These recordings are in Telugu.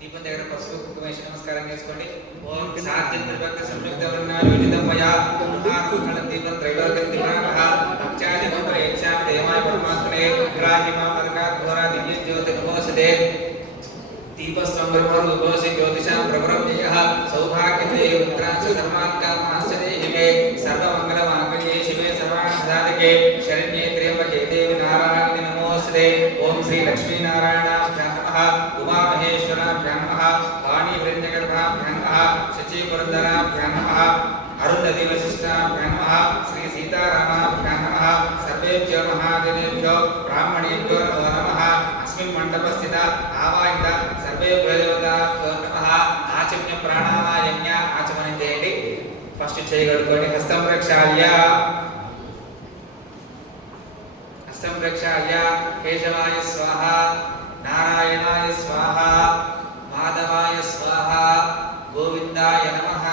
దీపం దగ్గర పసుపు కుంకుమ వేసి నమస్కారం చేసుకోండి. ఓం సాధ్యం విభక్త సంయుక్త వర్ణాయోజితం మయా మహామంగళం దీపం త్రైలోక్యం దివానః భక్త్యాది ప్రేక్షాం దేవాయ పరమాత్మనే గ్రాహిమా మర్గాత్ ఘోరా దివ్య జ్యోతి నమోస్తుతే दीपस्तंभर्मो रूपोऽसि ज्योतिषां प्रवरव्ययः सौभाग्यदे रुद्रांश धर्मात्कामांश्च देहि मे सर्वमङ्गलमाङ्गल्ये शिवे सर्वार्थसाधके शरण्ये त्र्यम्बके देवी नारायणि नमोऽस्तुते ॐ श्री लक्ष्मीनारायणाभ्यां नमः उमामहेश्वराभ्यां नमः वाणीवृन्दगर्भाभ्यां नमः शचीपुरन्दराभ्यां नमः अरुन्धति वसिष्ठाभ्यां नमः श्री सीतारामाभ्यां नमः सर्वेभ्यो महाजनेभ्यो ब्राह्मणेभ्यो नमो नमः अस्मिन् मण्डपस्थित आवाहित सर्वेभ्यो देवताभ्यो नमः आचम्य प्राणायाम्य आचमनं చేయండి. ఫస్ట్ చేయగలుగుకోండి. హస్తం ప్రక్షాళ్య కేశవాయ స్వాహ నారాయణాయ స్వాహ మాధవాయ స్వాహ గోవిందాయ నమః.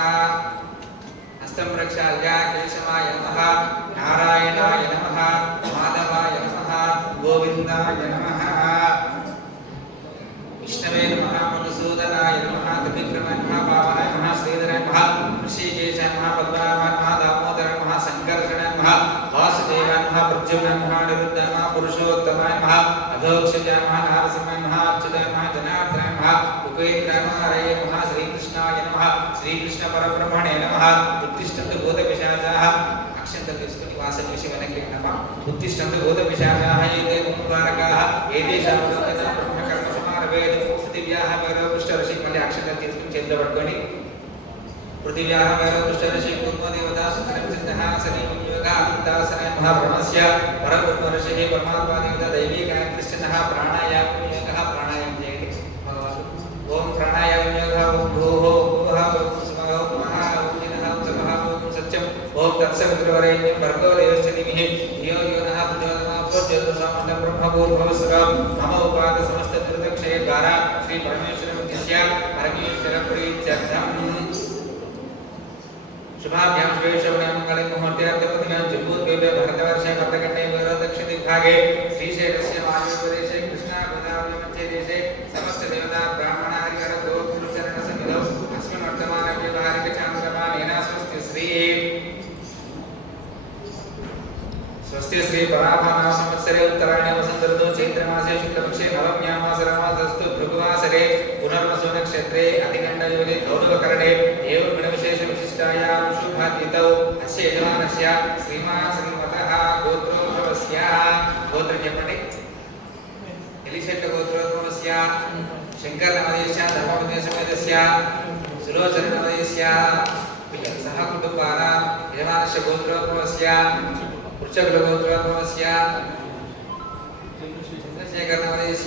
హస్తం ప్రక్షాళ్య కేశవాయ నమః నారాయణాయ నమః మాధవాయ నమః గోవిందాయ నమః. విష్ణవే నమః మధుసూదనాయ నమః త్రివిక్రమాయ నమః పావనాయ నమః శ్రీధరాయ నమః ఋషికేశాయ నమః పద్మనాభాయ నమః దామోదరాయ నమః సంకర్షణాయ నమః వాసుదేవాయ నమః ప్రద్యుమ్నాయ నమః నిరుద్ధాయ నమః పురుషోత్తమాయ నమః అధోక్షజాయ నమః నారసింహాయ నమః అచ్యుతాయ నమః జనార్దనాయ నమః ఉపేంద్రాయ నమః హరయే నమః శ్రీకృష్ణాయ నమః శ్రీకృష్ణ పరబ్రహ్మణే నమః ఉత్తిష్టంతు భూతపిశాచాః అక్షంతలు తీసుకొని వాసన చేసి వెనక్కి నమః ఉత్తిష్టంతు భూతపిశాచాః ఏతే ముఖారకాః ఏతేషాం లోకనా బ్రహ్మకర్మ సమారవేద పృథివ్యాః మేరో పృష్ఠ ఋషి మళ్ళీ అక్షంతలు తీసుకొని చేతిలో పట్టుకొని పృథివ్యాః మేరో పృష్ఠ ఋషి కుర్మ దేవతా సుందరం సిద్ధః సనీయం యోగా అంతాసనాయ మహా బ్రహ్మస్య పరబ్రహ్మ ఋషి పరమాత్మా దేవత దైవీ గాయత్రిశ్చనః ప్రాణాయామ యోగః ప్రాణాయామం చేయండి. భగవాన్ ఓం ప్రాణాయామ యోగః ఓం భూః భువః ఓం స్వః ఓం మహా ఓం జినః ఓం తపః ఓం సత్యం ఓం తత్సవితుర్వరేణ్యం భర్గో దేవస్య ధీమహి ధియో యో నః ప్రచోదయాత్ ప్రచోదయాత్ బ్రహ్మభూర్భువస్సురం మమ ఉపాద సమస్త దురితక్షయ ద్వారా శ్రీ పరమేశ్వర ఉద్దేశ్య పరమేశ్వర ప్రీత్యర్థం शुभाभ्यां शुभेशोभ्यां मंगले मुहूर्तेऽर्थपतिनां जम्बूद्वीपे भरतवर्षे भरतखण्डे वैरो दक्षिणदिग्भागे श्रीशैलस्य वायुप्रदेशे कृष्णा गोदावरी मध्ये देशे समस्त देवता ब्राह्मण हरिहर गोपुरुषरण सन्निधौ अस्मिन् वर्तमान व्यवहारिक चान्द्रमानेन स्वस्ति श्री पराभाना संवत्सरे उत्तरायणे वसन्त ऋतौ चैत्रमासे शुक्लपक्षे नवम्यां मासरमासस्तु भृगुवासरे पुनर्वसु नक्षत्रे अतिगण्डयोगे गौरवकरणे एवं गुणविशेष विशिष्टायां शुभातीतौ अस्य यजमानस्य श्रीमान् श्रीमतः गोत्रोद्भवस्य गोत्रं చెప్పండి. ఎలిశెట్ట గోత్రోద్భవस्य శంకరనమదేశ ధర్మవిద్యాసమేతస్య సులోచననమదేశ సహ కుటుంబానాం యజమానस्य గోత్రోద్భవस्य వృషభగోత్రోద్భవस्य చంద్రశేఖరనమదేశ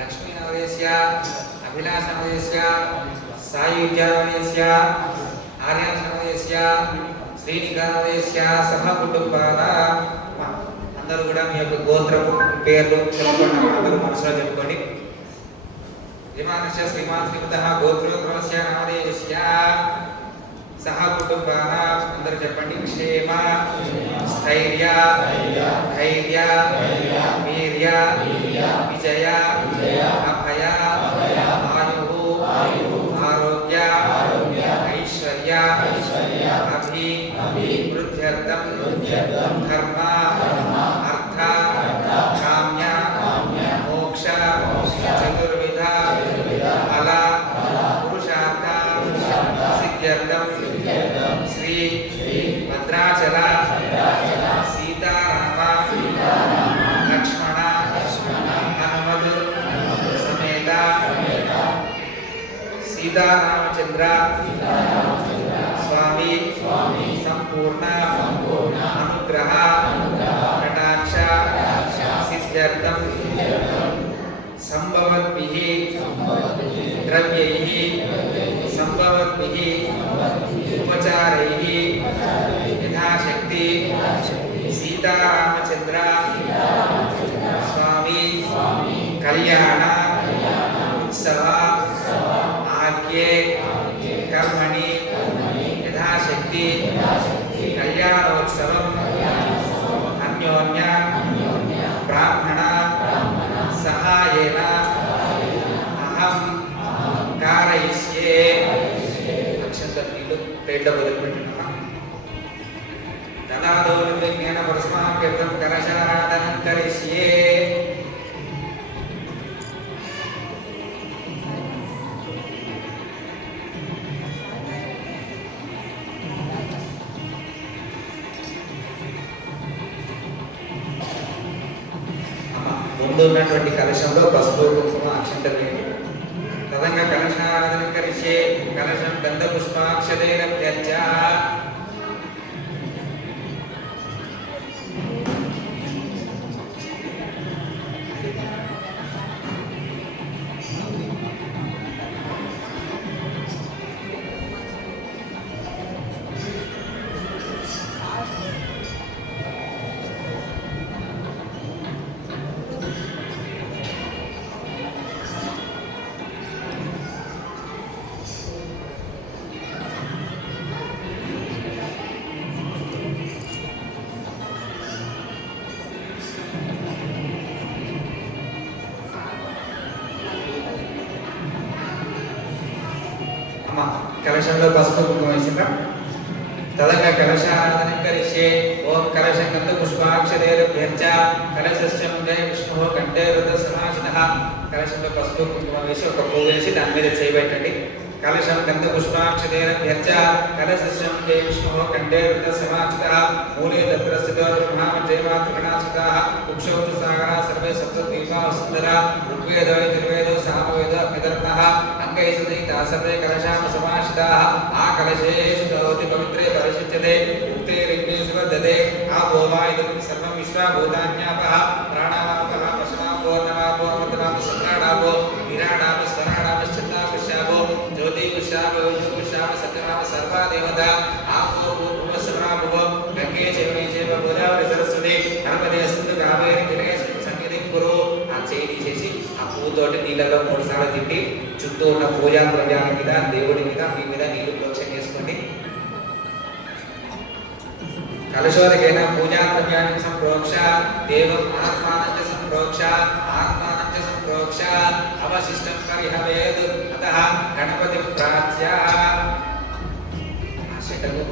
లక్ష్మీనమదేశ అభిలాషనమదేశ సాయుధ్యనమదేశ ఆర్యానమదేశ శ్రీనికానమదేశ సహ కుటుంబానాం. అందరూ కూడా మీ యొక్క గోత్రము పేర్లు చెప్పుకోండి. అందరూ మనసులో చెప్పుకోండి. యజమానస్య శ్రీమాన్ శ్రీమతః గోత్రోద్భవస్య నామదేశస్య సహ కుటుంబానాం. అందరూ చెప్పండి. క్షేమ స్థైర్య ధైర్య వీర్య విజయ అభయ ఆయు ఆరోగ్య ఐశ్వర్య అభివృద్ధ్యర్థం ధర్మ అర్థ కామ్య మోక్ష చతుర్విధ ఫల పురుషార్థ సిద్ధ్యర్థం శ్రీ భద్రాచల సీతారామ లక్ష్మణ హనుమదు సమేత సీతారామచంద్ర స్వామి సంపూర్ణ అనుగ్రహ కటాక్ష సిద్ధ్యర్థం సంభవద్భిః ద్రవ్యైః సంభవద్భిః ఉపచారైః యథాశక్తి సీతారామచంద్ర స్వామి కళ్యాణ ఉత్సవ ఆఖ్యే కర్మణి యథాశక్తి కళ్యాణోత్సవం అన్యోన్య బ్రాహ్మణ సహాయేన అహం निर्विघ्नेन परस्माभ्यर्थं कलशाराधनं करिष्ये। ముందు ఉన్నటువంటి కలశంలో పసుపు కుంకుమ అక్షంతలు వేయండి. తదంగా కలశారాధన కరిచే కలశం గంధ పుష్పాక్షతైరభ్యర్చ కలశంలో పసుపు కుంకుమ వేసిందా? తదంగా కలశారాధన కరిష్యే. ఓం కలశం గంధ పుష్పాక్షతైరభ్యర్చ కలశస్య ముందే విష్ణుః కంఠే రుద్ర సమాసితః. కలశంలో పసుపు కుంకుమ వేసి ఒక పువ్వు వేసి దాని మీద చేయబెట్టండి. కలశం గంధ పుష్పాక్షతైరభ్యర్చ కలశస్య ముందే విష్ణుః కంఠే రుద్ర సమాసితః. మూలే తత్ర స్థితో బ్రహ్మా త్రిగుణాసుతాః కుక్షౌ చ సాగరా సర్వే సప్తద్వీపా సుందరా ఋగ్వేదో యజుర్వేదో సామవేదో అగ్నిధర్మః అంగైసదైతా సర్వే కలశామ సమాశ్రితాః. ఆ కలశేషు భవతి పవిత్రే పరిశుచ్యతే ఉక్తే రిగ్నేషు వర్ధతే. ఆపో వా ఇదం సర్వం విశ్వభూతాన్యాపః ప్రాణావాపః పశుమాపో నవాపో అమృతమాప సమ్రాడాపో విరాడాప స్వరాడాప చందాపశ్యాపో జ్యోతిపశ్యాపో యోగపశ్యాప సత్యమాప సర్వా దేవత. ఆపో భూమ సమ్రాపో గంగే చైవే చైవ గోదావరి సరస్వతి నర్మదే సింధు కావేరి గిరేస్మిన్ సన్నిధిం కురు. ఆ చేయి చేసి ఆ పువ్వుతోటి నీళ్ళలో 3 సార్లు తిట్టి చుట్టూ ఉన్న పూజా ద్రవ్యాల మీద దేవుడి మీద మీ మీద నీళ్లు ప్రోక్షణ చేసుకోండి. కలశోదకైన పూజా ద్రవ్యాన్ని సంప్రోక్ష దేవం ఆత్మానంచ సంప్రోక్ష ఆత్మానంచ సంప్రోక్ష అవశిష్టం పరిహవేద్. అతః గణపతి ప్రాచ్య శటము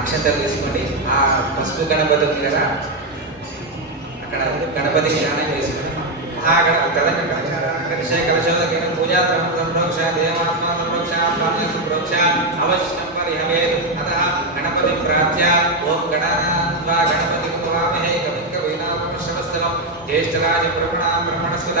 అక్షంతలు తీసుకోండి. ఆ పసుపు గణపతి ఉంది కదా అక్కడ గణపతి ధ్యానం చేసుకోండి. కలశోదకైన పూజా సంప్రోక్ష దేవాత్మ సంప్రోక్ష ఆత్మాన సంప్రోక్ష అవశిష్టం పరిహవేద్. అతః గణపతి ప్రాచ్య ఓం గణానాన్వా గణపతి భవామహే కవిం కవీనామశ్రవస్తవం జ్యేష్ఠరాజ బ్రహ్మణస్పద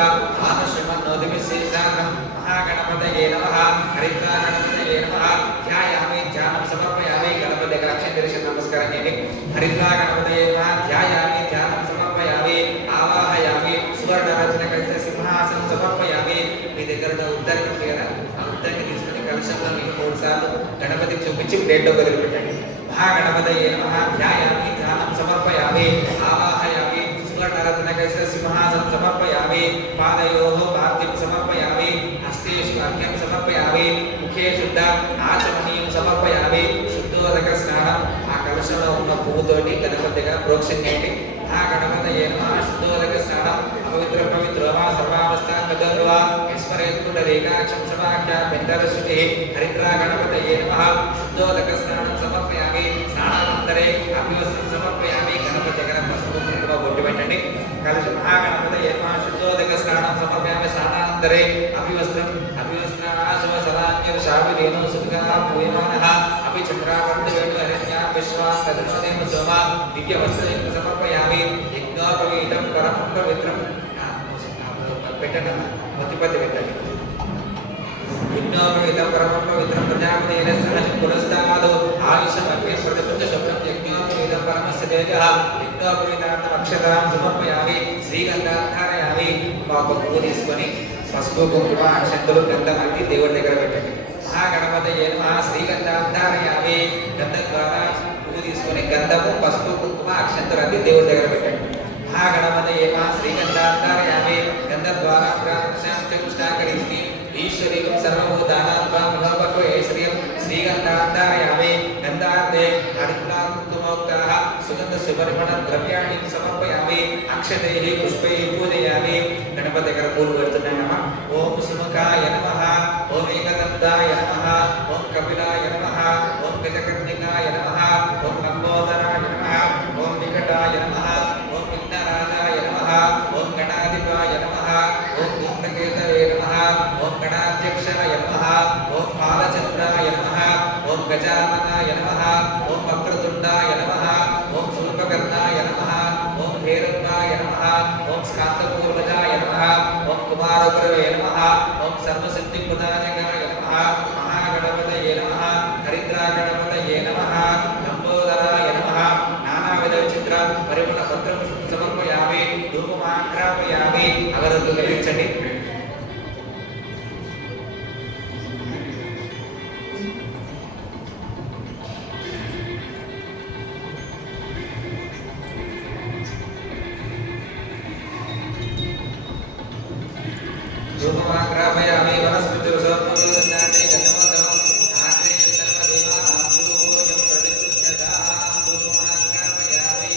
ఆనుష్యమన్నోదిభిశ్రీశాఖం. మహాగణపతయే నమః. హరిద్రా గణపతయే నమః. ధ్యాయామి ధ్యానం సమర్పయామి. గణపతి అక్షం తెలిసి నమస్కారం చేయండి. హరిద్రా గణపతయే నమః. ధ్యాయామి ధ్యానం సమర్పయామి. ఆవాహయామి. సువర్ణరత్న కలిసి సింహాసనం సమర్పయామి. మీ దగ్గర ఉద్దరణ ఉంది కదా ఆ ఉద్దరణ తీసుకుని కలశంలో మీకు 3 సార్లు గణపతికి చూపించి ప్లేట్లో వదిలిపెట్టండి. మహాగణపతయే నమః. ధ్యాయామి ధ్యానం సమర్పయామి. ఆవాహయామి. సువర్ణరత్న కలిసి సింహాసనం సమర్పయామి. పాదయోః పాద్యం సమర్పయామి. హస్తేషు అర్ఘ్యం సమర్పయామి. ముఖే శుద్ధ ఆచమనీయం సమర్పయామి. శుద్ధోదక స్నానం ఆ కలశంలో ఉన్న పువ్వుతోటి గణపతి దగ్గర ప్రోక్షణ చేయండి. ఆ గణపతయే నమః. శుద్ధోదక స్నానం అపవిత్ర పవిత్రో వా సర్వావస్థాన్ గదర్వా యస్మరేత్పుండరీకాక్షం సమాఖ్య పెందరశుచి. హరిద్రా గణపతయే నమః. శుద్ధోదక స్నానం సమర్పయామి. స్నానానంతరే అభివస్త్రం సమర్పయామి. గణపతి దగ్గర పసుపు కుంకుమ బొట్టు పెట్టండి. కలశ మహాగణపతయే నమః. శుద్ధోదక స్నానం సమర్పయామి. స్నానానంతరే అభివస్త్రం అభివస్త్రాశవ సలాన్య శావిరేణు సుఖా పూయమానః అపి చంద్రావర్తి వేణు హరణ్యా విశ్వాన్ తదనోదేవ సోమ దివ్య వస్త్రయం సమర్పయామి. యజ్ఞోపవీతం పరమం పవిత్రం పెట్టండి. మతిపతి పెట్టండి. యజ్ఞోపవీతం పరమం పవిత్రం ప్రజాపతేన సహజం పురస్తాదు ఆయుషమగ్ని ప్రతిపంచ శబ్దం యజ్ఞోపవీతం పరమస్య తేజః. యజ్ఞోపవీతార్థం అక్షతాం సమర్పయామి. శ్రీగంధాధారయామి. ఒక పువ్వు తీసుకొని పసుపు కుంకుమ అక్షంతలు గంధం అన్ని దేవుడి దగ్గర పెట్టండి. మహాగణపతయే నమః. శ్రీగంధాధారయామి. గంధం ద్వారా పువ్వు తీసుకొని గంధము పసుపు కుంకుమ అక్షంతలు అన్ని దేవుడి దగ్గర పెట్టండి. మహాగణపతయే నమః. శ్రీగంధాధారయామి. గంధం ద్వారా ప్రాణశాంతిష్టాకరిష్మి ఈశ్వరీయం సర్వభూతానాత్మా మహోపక్వ ఐశ్వర్యం శ్రీగంధాధారయామి. గంధార్థే हरिद्राकुङ्कुमोक्ताः सुगन्धसुपरिमलद्रव्याणि समर्पयामि अक्षतैः पुष्पैः पूजयामि गणपति దగ్గర పూలు పెడుతున్నానమ్మా ఓం సుముఖాయ నమః ఓం ఏకదంతాయ నమః ఓం కపిలాయ నమః ఓం గజకర్ణికాయ నమః ఓం లంబోదరాయ నమః ఓం వికటాయ నమః ఓం విఘ్నరాజాయ నమః ఓం గణాధిపాయ నమః ఓం ధూమ్రకేతవే నమః ఓం గణాధ్యక్షాయ నమః ఓం పాలచంద్రాయ నమః ఓం గజాననాయ నమః ఓం వక్రతుండాయ నమః ఓం శూర్పకర్ణాయ నమః ఓం హేరంబాయ నమః ఓం స్కాందపూర్వజాయ నమః ఓం కుమారగురవే నమః ఓం సర్వసిద్ధిప్రదాయకాయ నమః మహాగణపతయే నమః హరిద్రాగణపతయే నమః లంబోదరాయ నమః నానావిధ విచిత్ర పరిమళ పత్రం సమర్పయామి ధూపమాఘ్రాపయామి అగరత్తులు వెలిగించండి ధూపమాఘ్రాపయామి వనస్పతి సోమోదనాన్ని గణమదం ఆగ్రే సర్వదేవానాం ధూపోయం ప్రతిగృహ్యతాం ధూపమాఘ్రాపయామి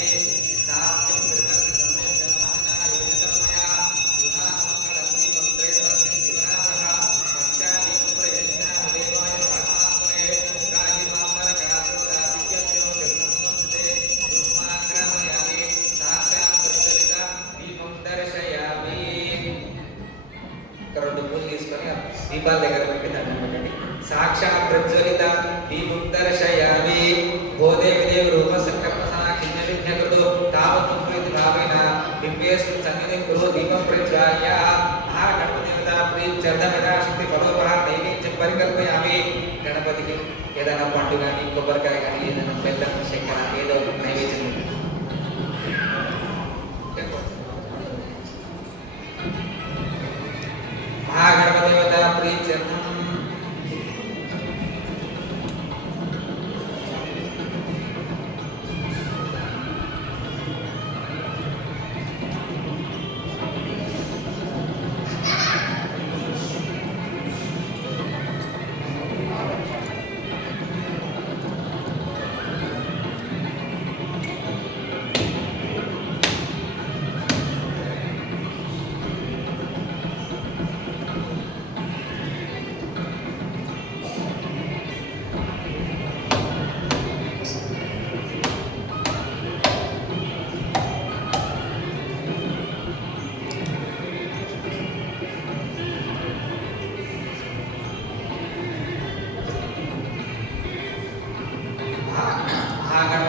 సాత్యం త్రిమత్ సమ్యక్తమానా యోజితమయా యుహామంగళం దీపం త్రైలోక్యం దివానః భక్త్యాని ప్రయజ్ఞామి దేవాయ పరమాత్మనే రాజి మామరకాసురాదిత్యో జగన్మోహతే ధూపమాఘ్రాపయామి సాక్షాత్ ప్రజ్వలిత దీపం దర్శయామి రెండు పూలు తీసుకొని దీపాల దగ్గర పెట్టి దండం పెట్టండి సాక్షాత్ ప్రజ్వలిత దీపం దర్శయామి గోదేవి దేవి రూప సంకల్ప సాక్షిణ్య విఘ్నకృతో తావత్వం ప్రీతి భావేన దివ్యేస్మిన్ సన్నిధిం కురు దీపం ప్రజ్వాల్య మహాగణపతిదేవతా ప్రీత్యర్థమిదా శక్తి ఫలోపహార నైవేద్యం పరికల్పయామి గణపతికి ఏదైనా పండు కానీ కొబ్బరికాయ కానీ ఏదైనా బెల్లం చక్కెర ఏదో నైవేద్యం महागणपतिदेवता प्रीत्यर्थम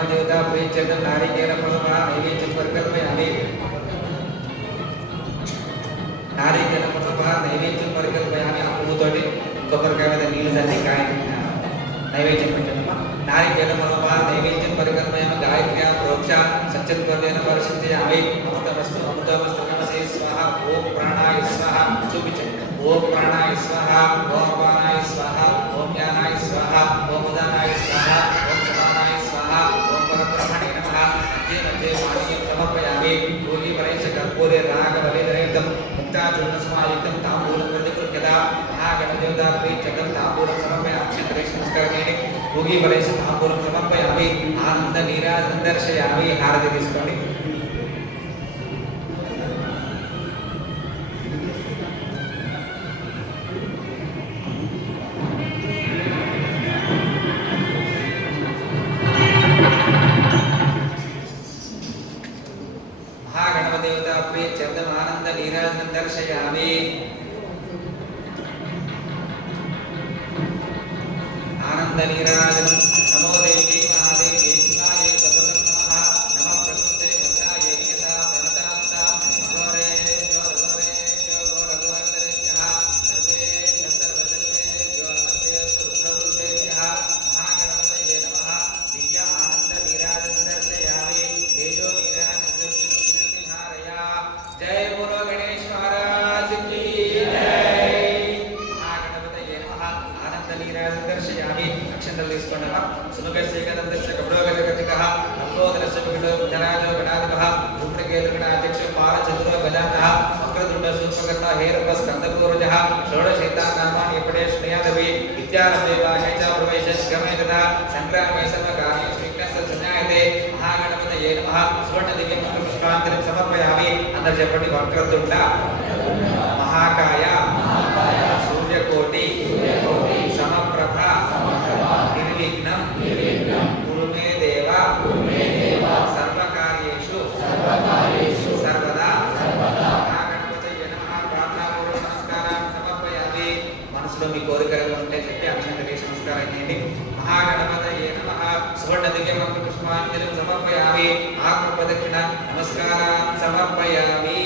देवता प्रीत्यर्थम नारिकेल फलोपहार नैवेद्यं परिकल्पयामि नारिकेल फलोपहार नैवेद्यं परिकल्पयामि ఆ పువ్వుతోటి కొబ్బరికాయ మీద నీళ్లు చల్లి గాయత్రి నైవేద్యం పెట్టమ్మా నారికేల ఫలోపహార నైవేద్యం పరికల్పయామి గాయత్ర్యా ప్రోక్ష సత్యత్వేన పరిశుద్ధయామి అమృతమస్తు నమస్తే స్వాహ ఓం ప్రాణాయ స్వాహ చూపించండి ఓం ప్రాణాయ స్వాహ ఓం అపానాయ స్వాహ ఓం జ్ఞానాయ స్వాహ ఓం ఉదానాయ స్వాహ ఓం సమానాయ స్వాహ ఓం పరబ్రహ్మణే నమః మధ్య మధ్య పానీయం సమర్పయామి పూర్వీ పరేశ కర్పూరే రాగబలిధరేతం ముక్తాచూర్ణ సమాయుక్తం తాంబూలం ప్రతిగృహ్యత మహాగణదేవతా ప్రీత్యర్థం తాంబూలం సమర్పయామి అక్షంతరే నమస్కరణేని పూర్వీ పరేశ తాంబూలం సమర్పయామి ఆనంద నీరాజనం దర్శయామి హారతి తీసుకోండి महागणपतिदेवता प्रीत्यर्थम आनंद नीराजनं दर्शयामि आनंद नीराजनं नमो देवी महादेवी शिवाय सततं नमः नमः प्रकृते వక్రతుండ మహాకాయ సూర్యకోటి సమప్రభ నిర్విఘ్నం కురు మే దేవ సర్వకార్యేషు సర్వదా మహాగణపతయే నమః ప్రార్థనాపూర్వక నమస్కారాన్ని సమర్పయామి. మనసులో మీ కోరికలు ఉంటే చెప్పి అక్షంతలు వేసి నమస్కారం చేయండి. మహాగణపతయే నమః సువర్ణదివ్య మంత్ర పుష్పాంజలిం సమర్పయామి. ఆత్మ ప్రదక్షిణ నమస్కారాన్ని సమర్పయామి.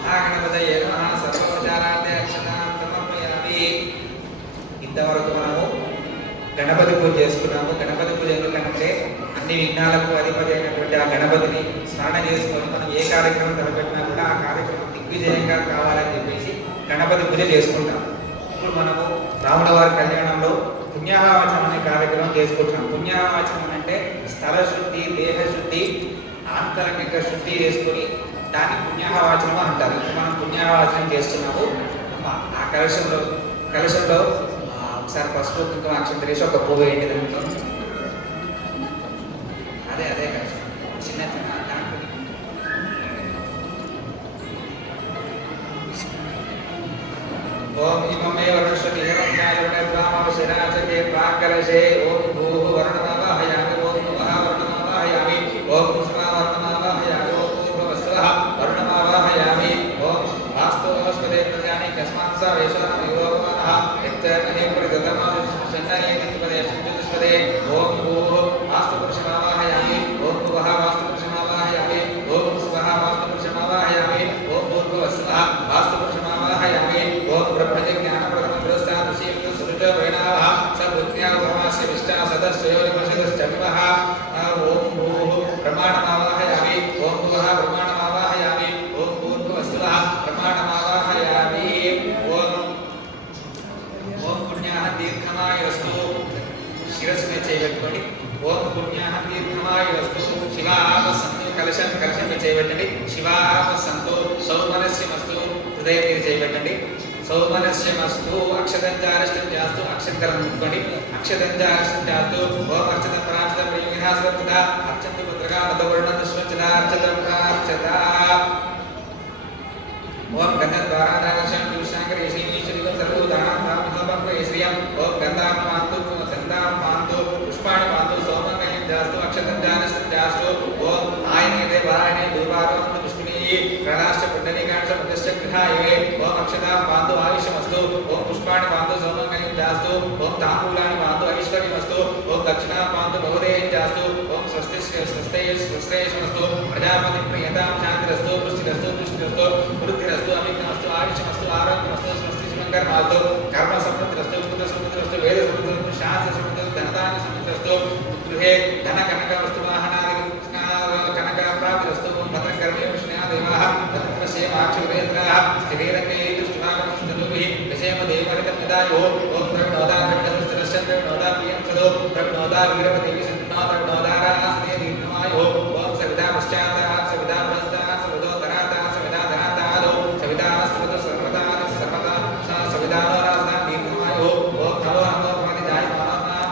మహాగణపతయే నమః సర్వోపచారార్థ అక్షతాన్ని సమర్పయామి. ఇంతవరకు మనము గణపతి పూజ చేసుకున్నాము. గణపతి పూజ ఎందుకంటే అన్ని విఘ్నాలకు అధిపతి అయినటువంటి ఆ గణపతిని స్మరణ చేసుకొని మనం ఏ కార్యక్రమం తలపెట్టినా కూడా ఆ కార్యక్రమం దిగ్విజయంగా కావాలని చెప్పేసి గణపతి పూజ చేసుకుంటాం. ఇప్పుడు మనము రాముల వారి కళ్యాణంలో పుణ్యాహవాచనం అనే కార్యక్రమం చేసుకుంటున్నాం. పుణ్యాహవాచనం అంటే స్థల శుద్ధి, దేహ శుద్ధి, ఆంతరంగిక శుద్ధి చేసుకొని దాన్ని పుణ్యాహవాచనం అంటారు. ఇప్పుడు మనం పుణ్యాహవాచనం చేస్తున్నాము. ఆ కలశంలో ఒకసారి పసుపు కుంకుమ అక్షంతలు వేసి ఒక పువ్వు వేయండి దాంట్లో. అదే కలశం చిన్న చిన్న దాంట్లో ఓం ఇమమే వరుణశ్వతి ఏవంగాయవనద్వామవశిరాచకే ప్రాకలశే ఓం భూః వరుణమావాహయామి. ఓం భువః వరుణమావాహయామి. ఓం పుష్పా వరుణమావాహయామి. ఓం భూర్భువస్వః వరుణమావాహయామి. ఓం వాస్తవస్పదే ప్రజాని కస్మాత్ స వేషాం యోగమానః యత్తమహే ప్రగతమాశన్నయేతిపదే శుద్ధస్పదే. ఓం భూః వాస్తవపురుషమావాహయామి. ఓం భువః వాస్తవపురుషమావాహయామి. ఓం స్వః వాస్తవపురుషమావాహయామి. ఓం భూర్భువస్వః వాస్తవపురుషమావాహయామి. ఓం బ్రహ్మజ్ఞ జ్ఞానప్రదమృతస్థాతుషీయుక్త సురుచ వైణావః సబుద్ధ్యా ఉపమాస్య విష్టా సదస్యయోనిమషదశ్చమివః. ఓం భూః ప్రమాణమావాహయామి. ఓం భువః ప్రమాణమావాహయామి. ఓం భూర్భువస్వః ప్రమాణమావాహయామి. ఓం పుణ్యాః దీర్ఘమాయురస్తు. శిరస్సు మీద చేయబెట్టుకోండి. ఓం పుణ్యాః దీర్ఘమాయురస్తు. శివాపసంతు. కలశం మీద చేయబెట్టండి. శివాపసంతు. సౌమనస్యమస్తు. హృదయం మీద చేయబెట్టండి. సౌమనస్యమస్తు. అక్షతంచారిష్టం చేస్తూ అక్షంతరం ముట్టుకోండి. అక్షతంచారిష్టం చేస్తూ ఓం అర్చత ప్రార్చత ప్రియవిహాసవర్చత అర్చంతు పుత్రగా మతవర్ణంత స్వచ్ఛత అర్చత ప్రార్చత. ఓం గంధద్వారాదాగర్శం దుర్శాంకరే శ్రీమీశ్వరికం సర్వభూతానాం తాపసోపక్వే శ్రియం. ఓం గంధాం పాంతు పుష్పాణి పాంతు సోమంగళం జాస్తు అక్షతం జానస్తం జాస్తు. ఓం ఆయనేదే వారాయణే దూర్వారోహంతు పుష్పిణీ ప్రళాశ్చ పుండరీకాంచ పుండశ్చ గృహాయవే. ఓం అక్షతాం పాంతు ఆయుషమస్తు. ఓం పుష్పాణి పాంతు సోమంగళం జాస్తు. ఓం తాంబూలాని పాంతు ఐశ్వర్యమస్తు. ఓం దక్షిణాం పాంతు బహుదేయం జాస్తు. ఓం స్వస్తిశ్రేయస్మస్తు. ప్రజాపతి ప్రియతాం శాంతిరస్తు. పుష్టిరస్తు వృద్ధిరస్తు అవిఘ్నమస్తు. ఆయుష్మస్తు ఆరోగ్యమస్తు. స్వస్తి శుభంకర్మాస్తు. కర్మ సమృద్ధిరస్తు. పుత్ర సమృద్ధిరస్తు. వేద సమృద్ధిరస్తు. శాస్త్ర సమృద్ధిరస్తు. ధనదాన సమృద్ధిరస్తు. గృహే ధన కనక వస్తు వాహనాది కనక ప్రాప్తిరస్తు. ఓం భద్రం కర్మే విష్ణుదేవాః భద్రసేమాక్షువేంద్రాః స్థిరేరకే దృష్టిభాగమస్తనుభిః దశేమ దేవరితమిదాయో. ఓం ద్రవిణోదా ద్రవిణదృష్టరస్య ద్రవిణోదా ప్రియం సదో ద్రవిణోదా వీరవదేవి సంతునా ద్రవిణోదారాస్తే దీర్ఘమాయో. ఓం సవితా పశ్చాత్తః సవితా పురస్తః సవితో ధరాతః సవితా ధరాతాదో సవితా సవితో సర్వదా సర్వదా సవితానో రాజధాం దీర్ఘమాయో. ఓం నమో నమో భగవతి జాయమానోనాం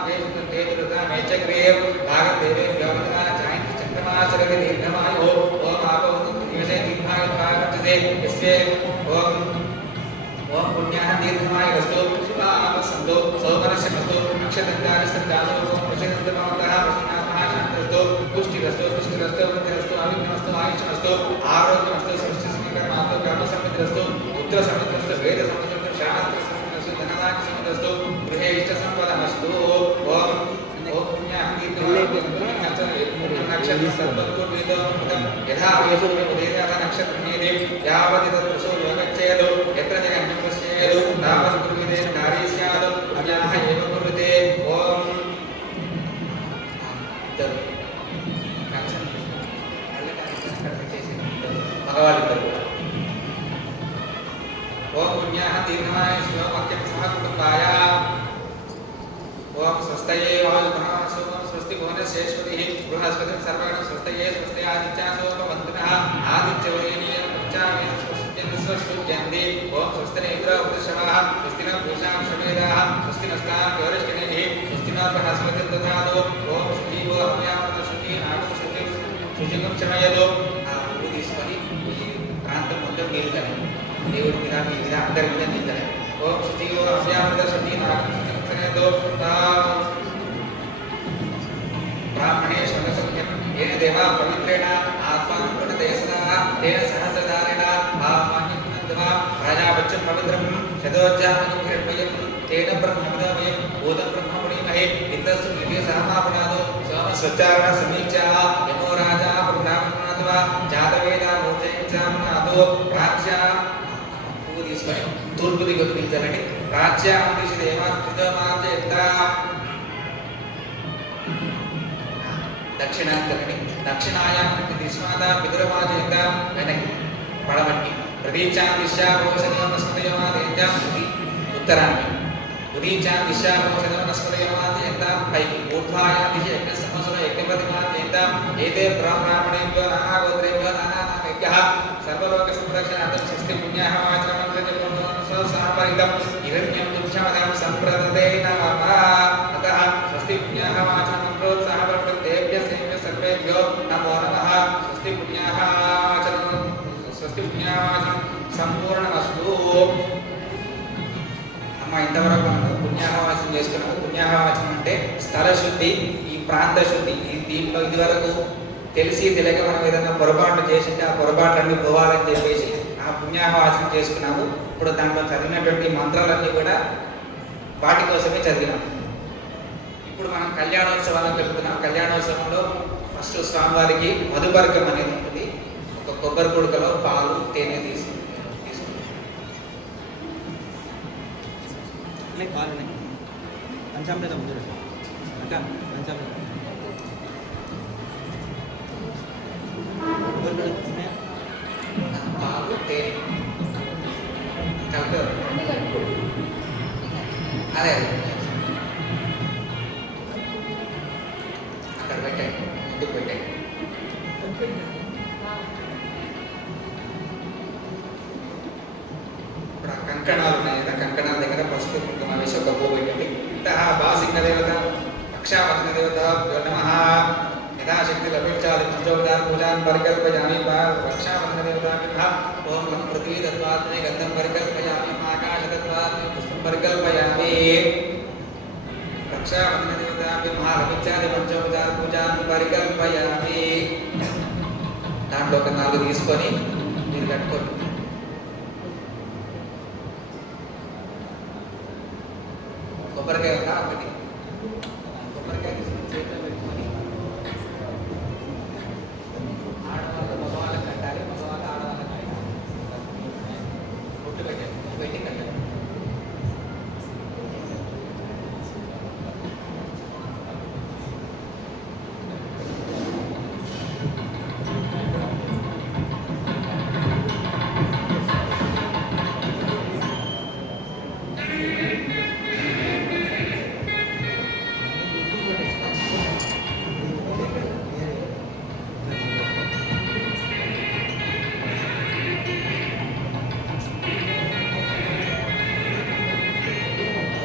వేదురుతా మేచక్రే భాగం దేవే వ్యవహృతా జాయంతి చక్రమాచరతి దీర్ఘమాయో. ఓం ఆపవతు నివసే దీర్ఘాయుర్భాగచ్చతే యస్య. ఓం పుణ్యాః దీర్ఘమాయురస్తు. శివాపసంతు. సౌమనస్యమస్తు. అక్షతంచారిష్టం జాస్తు. ఓం ప్రచోదయమానః ప్రసన్నాత్మః శాంతిరస్తు. పుష్టిరస్తు వృద్ధిరస్తు అవిఘ్నమస్తు ఆయుష్మస్తు ఆరోగ్యమస్తు. సృష్టి సమీకరణాస్తు. కర్మ సమృద్ధిరస్తు. పుత్ర సమృద్ధిరస్తు. వేద సమృద్ధిరస్తు. శాస్త్ర సమృద్ధిరస్తు. ధనదాన సమృద్ధిరస్తు. గృహే ఇష్ట సంపదమస్తు. ఓం పుణ్యాః దీర్ఘమాయురస్తు. యథా నక్షత్రమేది యావతి తత్ప్రసో యోగచ్చేదు ఎత్ర జగన్యం పశ్యేదు తావత్ కుర్విదే నారీ స్యాదు పుణ్యాః ఏవ కుర్వితే. ఓం మగవాళ్ళిద్దరు. ఓం పుణ్యాః దీర్ఘమాయ శివవాక్యం సహ కుటుంబాయ. ఓం స్వస్తయే వాయుభ్రమణసో స్వస్తి భువనస్యేశ్వరిః బృహస్పతిం సర్వగణం స్వస్తయే స్వస్తి ఆదిత్యాసోపవంతునః ఆదిత్యవరేణీయం పంచామేన స్వస్త్యంతి. ఓం స్వస్తిన ఇంద్రో వృషభః స్వస్తిన పూషాం శమేదాః స్వస్తి నస్తాః గౌరష్టినైః స్వస్తి నో బృహస్పతిం దధాతు. ఓం శుచీభో హవ్యామృత శుచీ నాగం శుచిం శుచికం శమయతు. దేవుడి మీద మీ మీద అందరి మీద నిందలే. ఓం శుద్ధి ఓ అభ్యామృత శుద్ధి నాగనేదో బ్రాహ్మణే శబ్దసంఖ్యం ఏన దేవా పవిత్రేణ ఆత్మానుగుణతేజసా తేన సహస్రధారేణ ఆత్మాన్యపునందవా రాజావచ్చం పవిత్రం శతోజ్జామకం హిరణ్మయం తేన బ్రహ్మవిదమయం భూతం బ్రహ్మమునిమహే ఇంద్రస్సు నిధి సహమాపునాదో సోమ స్వచ్చారణ సమీక్షా యమో రాజా బ్రహ్మణాత్వా జాతవేద మూర్జయించామనాదో ప్రాచ్యా పువ్వు తీసుకొని తూర్పు దిక్కు పిలిచారండి. ప్రాచ్యా దిశ దేవాత్రితమాచేత దక్షిణాంతరని దక్షిణాయాం దిశ్వాద పితరమాచేత వెనక్కి పడమట్టి ప్రతీచాం దిశా భోషణం నస్మదయమాదేజాం ఉత్తరానికి ఉదీచాం దిశా భోషణం నస్మదయమాదేజ పైకి ఊర్ధ్వాయ దిశ యజ్ఞ సమసుర యజ్ఞపతిమాదేజ ఏతే బ్రాహ్మణేభ్యో నానా గోత్రేభ్యో నానా నామయజ్ఞః సర్వలోక సంరక్షణార్థం స్వస్తి పుణ్యః వాచనమంత్రజపం సామరితం హిరణ్యం తుచ్చమదం సంప్రదతే నమః. అతః స్వస్తి పుణ్యః వాచనమంత్రోత్సాహవర్తం తేభ్యః సేభ్యః సర్వేభ్యో నమో నమః. స్వస్తి పుణ్యః వాచనం సంపూర్ణమస్తు. అమ్మ ఇంతవరకు మనం పుణ్యాహవాచనం చేసుకున్నాము. పుణ్యాహవాచనం అంటే స్థల శుద్ధి, ఈ ప్రాంత శుద్ధి. దీంట్లో ఇదివరకు తెలిసి తెలియక మనం ఏదైనా పొరపాటు చేసింటే ఆ పొరపాట్లన్నీ పోవాలని చెప్పేసి ఆ పుణ్యాహవాచనం చేసుకున్నాము. ఇప్పుడు దాంట్లో చదివినటువంటి మంత్రాలన్నీ కూడా వాటి కోసమే చదివినాం. ఇప్పుడు మనం కళ్యాణోత్సవాలకు వెళ్తున్నాం. కళ్యాణోత్సవంలో ఫస్ట్ స్వామివారికి మధుపర్కం అనేది ఉంటుంది. ఒక కొబ్బరి కుడుకలో పాలు తేనె తీసుకుంటాం. పంచామృతం పంచామృతం పాలు తేనె కలిపి అదే అక్కడ పెట్టాయి, ముందుకు పెట్టాయి. ఇప్పుడు ఆ కంకణాలు ఉన్నాయి కదా, కంకణాల దగ్గర పసుపు కుంకుమ వేసి ఒక పువ్వు పెట్టండి. బాసింగ దేవత రక్షాబంధన దేవత నమః. యథాశక్తి లభించాలి పంచోపచార పూజాన్ పరికల్పయామి. రక్షాబంధన దేవత ఓం పృథ్వీ తత్వాత్మే గంధం పరికల్పయామి. ఆకాశతత్వాత్మే పుష్పం పరికల్పయామి. రక్షాబంధన దేవత లభించాలి పంచోపచార పూజాన్ పరికల్పయామి. దాంట్లో ఒక 4 తీసుకొని మీరు కట్టుకోండి. కొబ్బరికాయ ఒకటి కొబ్బరికాయ చేతిలో పెట్టుకొని ఆడవాళ్ళు మగవాళ్ళకి కట్టాలి, మగవాళ్ళు ఆడవాళ్ళకి కట్టాలి. బొట్టు పెట్టండి, పెట్టి కట్టాలి.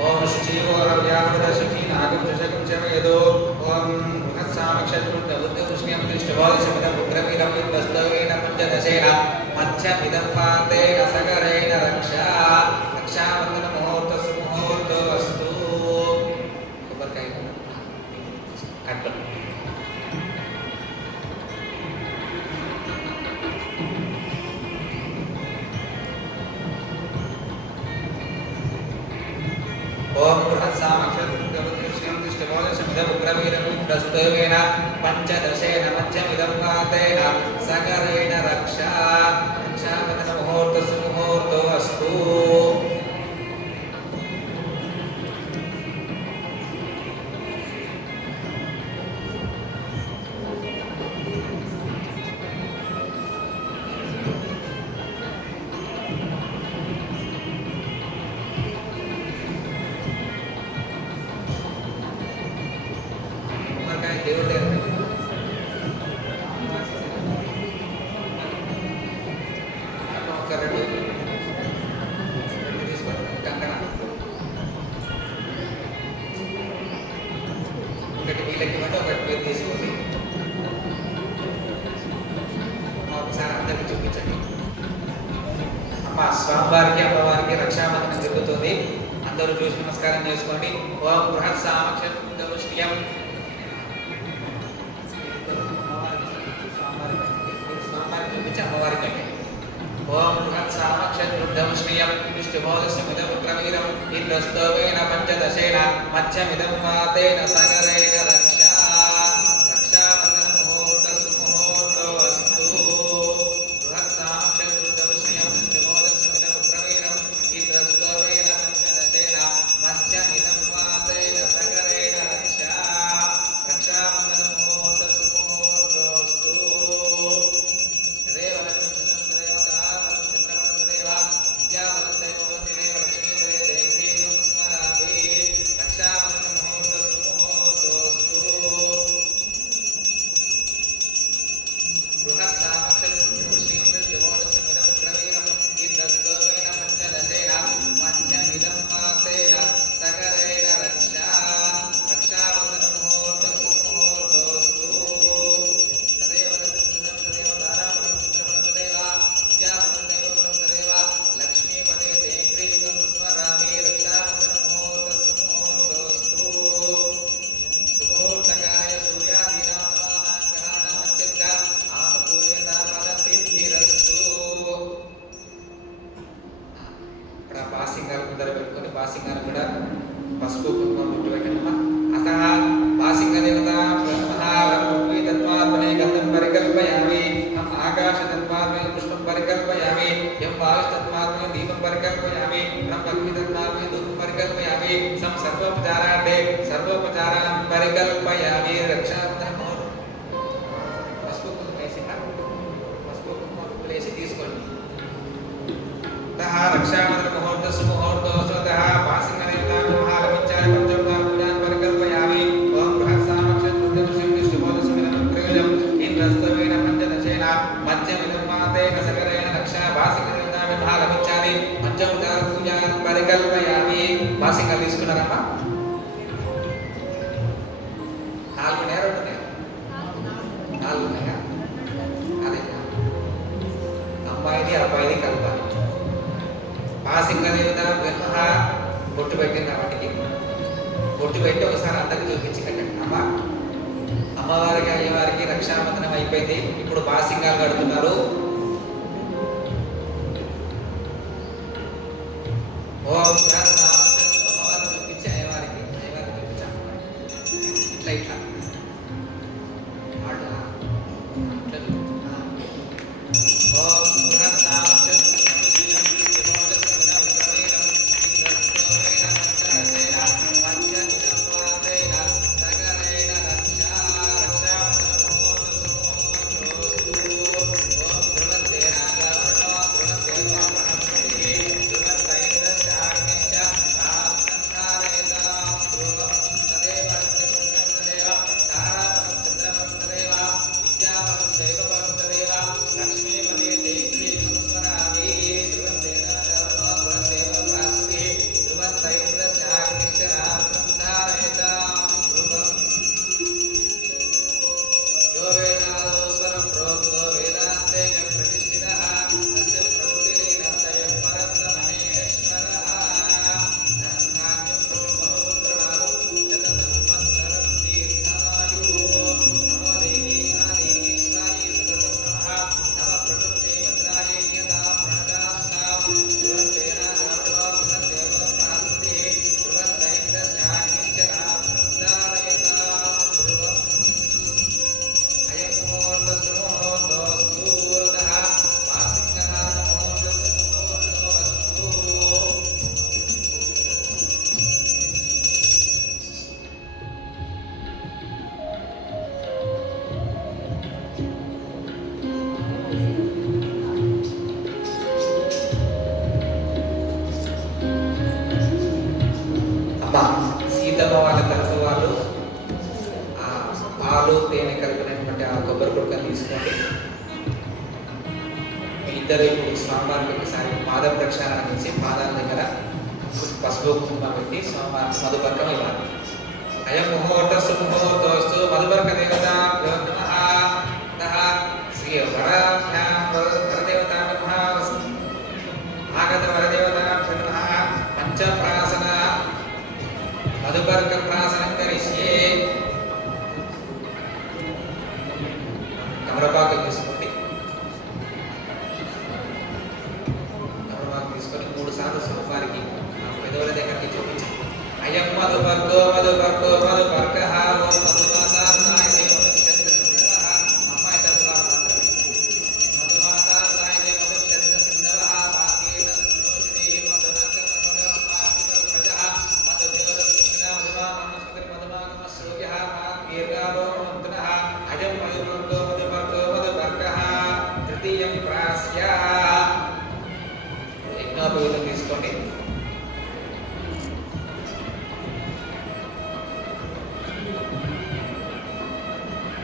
ఓం శ్రీవోరవ్యామృతశక్తి నాగం దశకం శమయదో. ఓం బృహత్సామక్షత్రుష్ణ్యం దృష్టవాదశమిదం ఉగ్రమిదం వస్తవేన పంచదశేన మధ్యమిదం పాతేన సగరేణ రక్షా. రక్షాబంధన ముహూర్త సుముహూర్తో అస్తు. కొబ్బరికాయ కట్టు. ఓం బృహత్సామక్షత్రుష్ణ్యం దృష్టవాదశమిదం ఉగ్రమిదం వస్తవేన పంచదశేన మధ్యమిదం పాతేన సగరేణ రక్షా. రక్షాబంధన ముహూర్త సుముహూర్తో అస్తు. దేవుడి దగ్గర ఒక రెండు తీసుకోండి. కంకణ ఒకటి వీళ్ళకి ఇవ్వండి, ఒకటి మీరు తీసుకోండి. ఒకసారి అందరికి చూపించండి. అమ్మ అమ్మ స్వామివారికి అమ్మవారికి రక్షాబంధనం జరుగుతుంది. అందరూ చూసి నమస్కారం చేసుకోండి. ఓం బృహత్ సామక్షం అమ్మవారికి ఓం బృహత్ సామక్షం శ్రియం విష్ణుమోదస్మిదం ప్రవీరం ఇంద్రస్తవేన పంచదశేన మధ్యమిదం వాతేన సగరేణ రక్షా రక్షాబంధన ముహూర్త సుముహూర్తో అస్తు. బృహత్ సామక్షం శ్రియం విష్ణుమోదస్మిదం ప్రవీరం ఇంద్రస్తవేన పంచదశేన మధ్యమిదం వాతేన సగరేణ రక్షా రక్షాబంధన ముహూర్త సుముహూర్తో అస్తు. బాసింగాలు కూడా పసుపు కుంకుమ ముట్టు పెట్టండి. అత బాసింగ దేవత పృథ్వీ తత్వాత్మనే గంధం పరికల్పయామి, ఆకాశ తత్వాత్మనే పుష్పం పరికల్పయామి, యం వాయు తత్వాత్మనే దీపం పరికల్పయామి, అగ్ని తత్వాత్మనే ధూపం పరికల్పయామి, సర్వోపచారార్థే సర్వోపచారాన్ పరికల్పయామి. రక్షాబంధన పసుపు కుంకుమ వేసి పసుపు కుంకుమ వేసి తీసుకోండి. రక్షాబంధన ముహూర్త సుముహూర్తో స్వతః బాసింగ దేవతాకు మహాలమించాలి పంచోపచార పూజాన్ పరికల్పయామి. ఓం బృహత్ సామక్షం రుద్రమృషం విష్ణుమోదస్మిదం ప్రయోజం ఇంద్రస్తవేన పంచదశేన మధ్యమిదం వాతేన సగరేణ రక్షా బాసింగ దేవతాకు మహాలమించాలి పంచోపచార పూజాన్ పరికల్పయామి. బాసింగ తీసుకున్నారమ్మా? 4 నేరం ఉన్నాయి. 4 ఉన్నాయా? అదే అమ్మాయిది అబ్బాయిది కలపాలి. బాసింగ దేవత బ్రహ్మ బొట్టు పెట్టింది వాటికి. బొట్టు పెట్టి ఒకసారి అందరికి చూపించి కట్టండి. అమ్మవారికి అయ్యవారికి రక్షాబంధనం అయిపోయింది. ఇప్పుడు బాసింగాలు కడుతున్నారు. ఓం అమ్మవారికి చూపించి అయ్యవారికి చూపించాలి. ఇట్లా ఇట్లా ఓం సీతమ్మ వాళ్ళ తరఫు వాళ్ళు పాలు తేనె కలిపినటువంటి ఆ కొబ్బరి కుక్కను తీసుకోండి. మీ ఇద్దరు ఇప్పుడు స్వామివారికి ఒకసారి పాద ప్రక్షాళన చేసి పాదాల దగ్గర పసుపు కుంకుమ పెట్టి స్వామివారికి మధుపర్కం ఇవ్వాలి. అయం ముహూర్త సుముహూర్తోస్తు మధుపర్క దేవత శ్రీ వరదేవత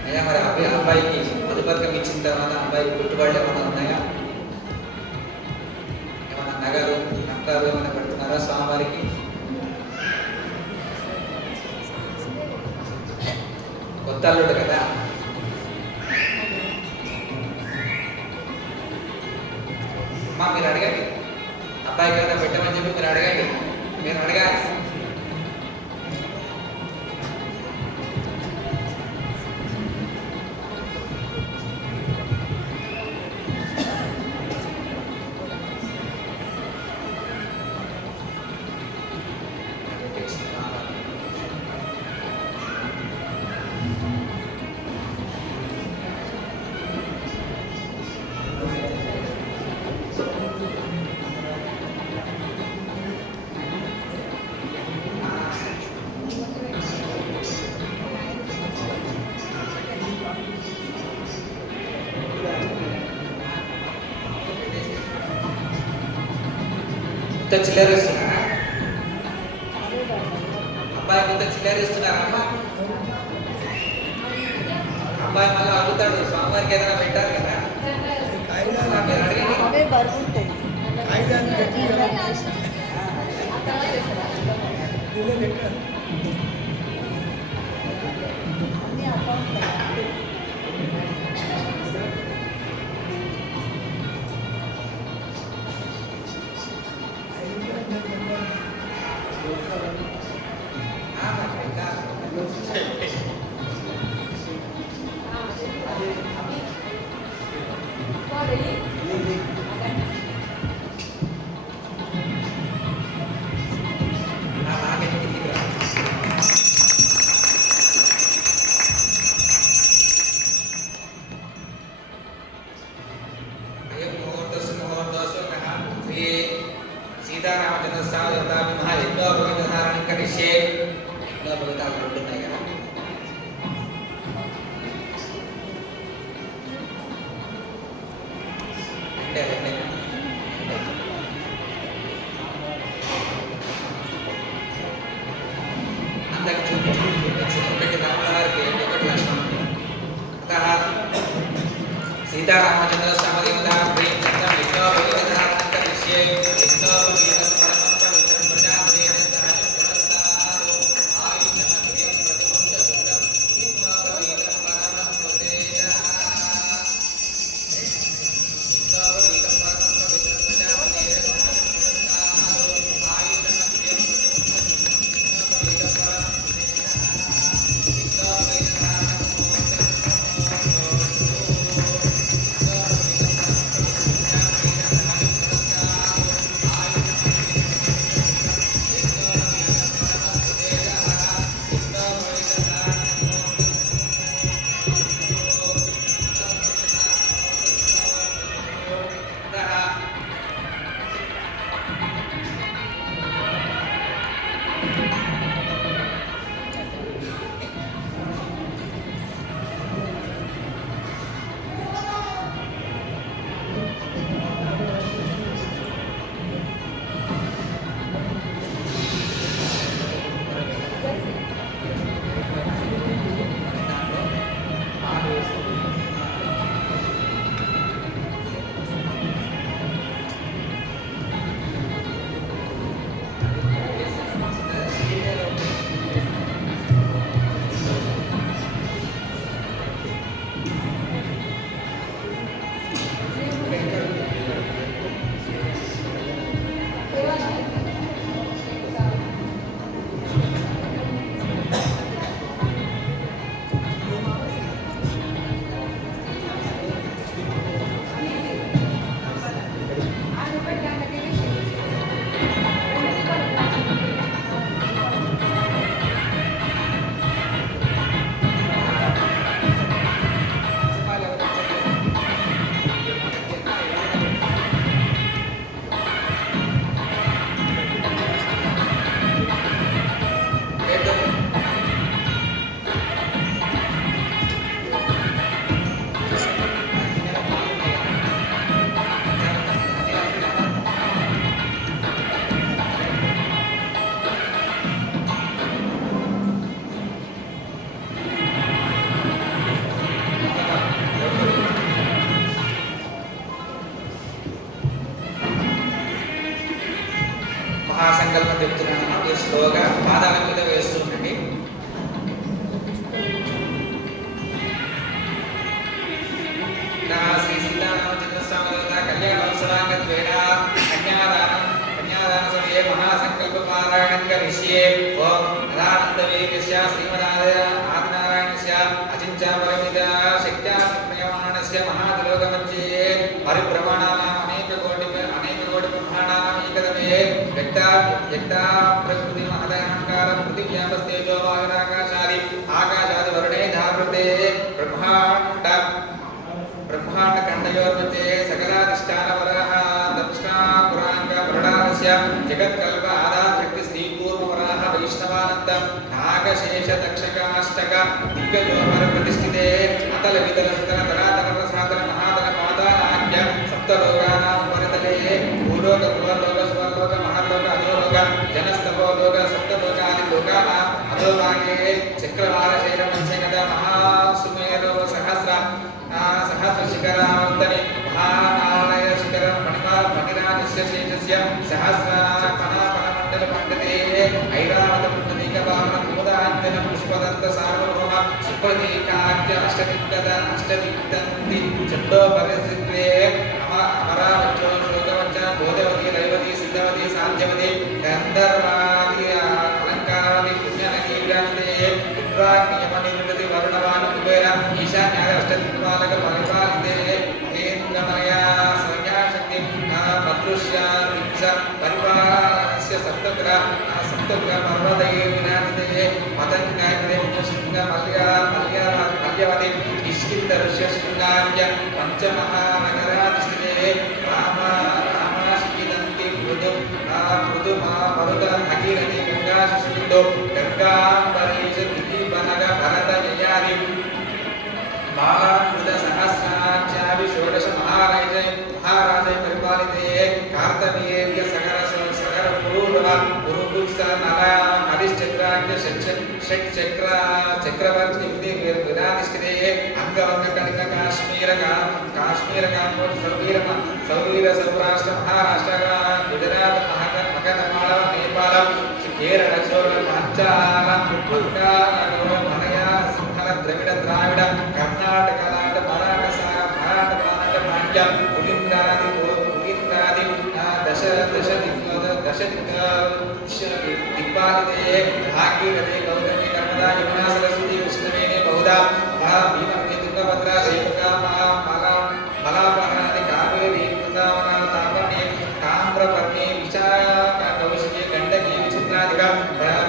అయ్యా మరి అబ్బాయికి మధుపర్కం ఇచ్చిన తర్వాత అబ్బాయికి పుట్టుబడులు ఏమైనా ఉన్నాయా? ఏమైనా నగలు నక్కలు ఏమైనా పెడుతున్నారా స్వామివారికి? కొత్త అల్లుడు కదా. అమ్మా మీరు అడగండి, అబ్బాయికి ఏమైనా పెట్టమని చెప్పి మీరు అడగండి, మీరు అడగాలి. ఇంత చిల్లరేస్తున్నారా అబ్బాయి? ఇంత చిల్లరేస్తున్నారా అమ్మా? అబ్బాయి మళ్ళీ అడుగుతాడు స్వామివారికి ఏదైనా పెట్టారు కదా. మీరు అడగండి. मध्ये ओम अदानन्दवीर्यस्य श्रीमदादिनारायणस्य अचिन्त्यापरमिता शक्त्या प्रयमाणस्य महातिलोकमध्ये परिभ्रमणानाम् अनेककोटि ब्रह्माणानाम् एकदमे व्यक्ता प्रकृति महदहंकार पृथिव्यापस्तेजो वागराकाशादि आकाशादि वरुणे धावृते ब्रह्मांड खण्डयोर्मध्ये सकलाधिष्ठानवरः दंष्टा पुराणक वरुणास्य जगत्कल्प आधारशक्ति श्रीपूर्ववराह वैष्णवानन्द नागशेष तक्षकाष्टक दिग्गजोमर प्रतिष्ठिते अतल वितल सुतल तलातल सातल महातल पादानाख्य सप्तलोकानां परितले भूलोक भुवर्लोक स्वर्लोक महालोक अधोलोक जनस्तपो लोक सप्तलोक आदि लोकानाम् अधोभागे चक्रवालशैल मत्स्यगद महासुमेरो सहस्रशिखरावर्तने महानालय शिखरं मणिराजस्य शेषस्य सहस्रफणाफलमण्डलमण्डले ऐरावतपुण्डरीकवामनं कुमुदाञ्जनं पुष्पदन्त सार्वभौम सुप्रतीकाख्य अष्टदिक्तन्ति चण्डोपरिसिद्धे अमरावचो श्लोकवच बोधवती रैवती सिद्धवती साध्यवती गन्धर्वादि अलङ्कारादि पुण्यनदी विराजते रुद्राग्नियमनिर्वृति वरुणवानु कुबेर ईशान्याय अष्टदिक्पालक परिपालिते महेन्द्रमया संज्ञाशक्ति मदृश्य दिक्ष परिपालनस्य सप्तग्रह पर्वतये विराजते मदङ्गाग्रे शृङ्ग मल्यवति किष्किन्धऋष्य शृङ्गार्य पञ्चमहानगराधिष्ठिते रामाशिखिदन्ति मृदु मरुद भगीरथी गंगा शिशुबिन्दो गंगाम्बरीश दिलीपनग भरत ययादि बालाकृत सहस्राख्याभि षोडश महाराजै परिपालिते कार्तवीर्य सगर पूर्व गुरुकुत्स नल हरिश्चक्राख्य चक्रवर्ती विराधिष्ठिते अंगवंग कलिक काश्मीर काम्बोज सौवीर सौराष्ट्र महाराष्ट्र गुजरात मगधमाल नेपाल केरल चोल पांचाल बंगाल मलया सिंहल द्रविड़ कर्नाटक मराठ पांड्य पुलिंदादि दश दिक्पालिते भागीरथी गौतमी नर्मदा यमुना सरस्वती कृष्णवेणी बहुधा भीमवती तुंगभद्रा रेणुका मलापहारादि कावेरी वृंदावन तापनी ताम्रपर्णी विशाखा कौशिकी गंडकी विचित्रादिक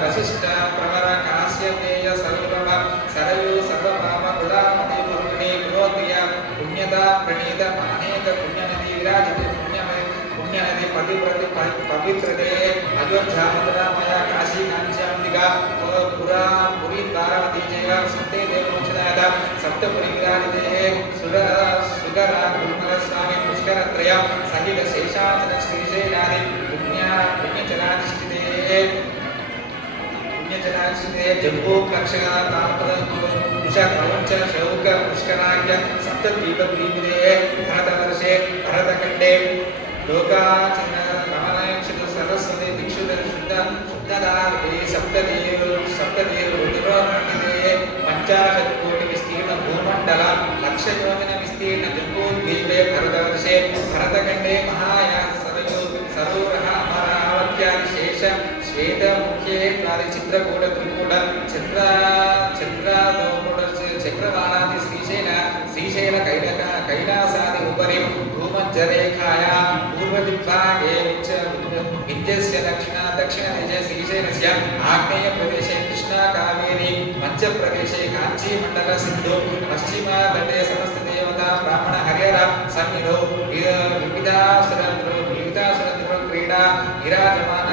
वशिष्ठ प्रवर काश्यपेय सरयू सर्वभाम कुलामती पूर्णिनी गुरोत्रिया पुण्यता प्रणीत अनेक पुण्यनदी विराजिते पुण्यनदी पवित्रते अयोध्या मथुरा मया काशी कांच्याम्बिका पुरी द्वारावती जैव सप्ते देवमोक्षदायक सप्तपुरी विराजिते सुगरा गुरुमल स्वामी पुष्करत्रय सहित शेषाचल श्रीशैलादि पुण्यचलाधिष्ठिते जम्बू कक्षका ताम्र कुश क्रौंच शौक पुष्कराख्य सप्तद्वीपद्वीपिते भरतवर्षे भरतखण्डे लोकाचिन्न कमलक्षित सरस्वती दीक्षित शुद्धदाते सप्तदेव रुद्रोमण्डिते पंचाशत्कोटि विस्तीर्ण भूमण्डल लक्षयोजन विस्तीर्ण जम्बूद्वीपे भरतवर्षे भरतखण्डे महायान सरोवरः अमरावत्यादि शेष श्वेतमुख्ये चित्रकूट त्रिकूट चन्द्रादोकूट चक्रवालादि श्रीशैल कैलासादि उपरि भूमध्यरेखाया पूर्वदिग्भागे विद्यस्य दक्षिणदिशे श्रीशैलस्य आग्नेयप्रदेशे कृष्णा कावेरी मध्यप्रदेशे काञ्चीमण्डल सिन्धु पश्चिमतटे समस्तदेवता ब्राह्मण हरिहर सन्निधौ विविधासुर क्रीडा विराजमान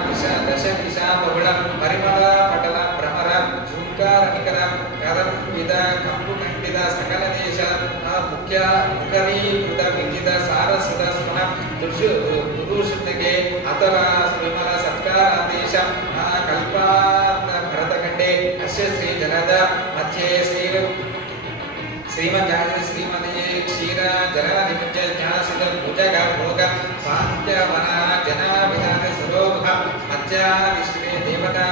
दश दिशा बहुल परिमल पटल भ्रमर झुंकार निकर करविद कंपुखंडित सकल देश मुख्य मुखरीकृत विजित सारस्वत स्मन दुदुषुतिगे अतल विमल सत्कार देश कल्पात भरतखंडे अस्य श्री जलद मध्ये श्रीमद् श्रीमदये क्षीर जलाधिपत्य ज्ञानसिद्ध भुजग भोग पांड्यवन जना विधान सरोह मध्यादिश्रे देवता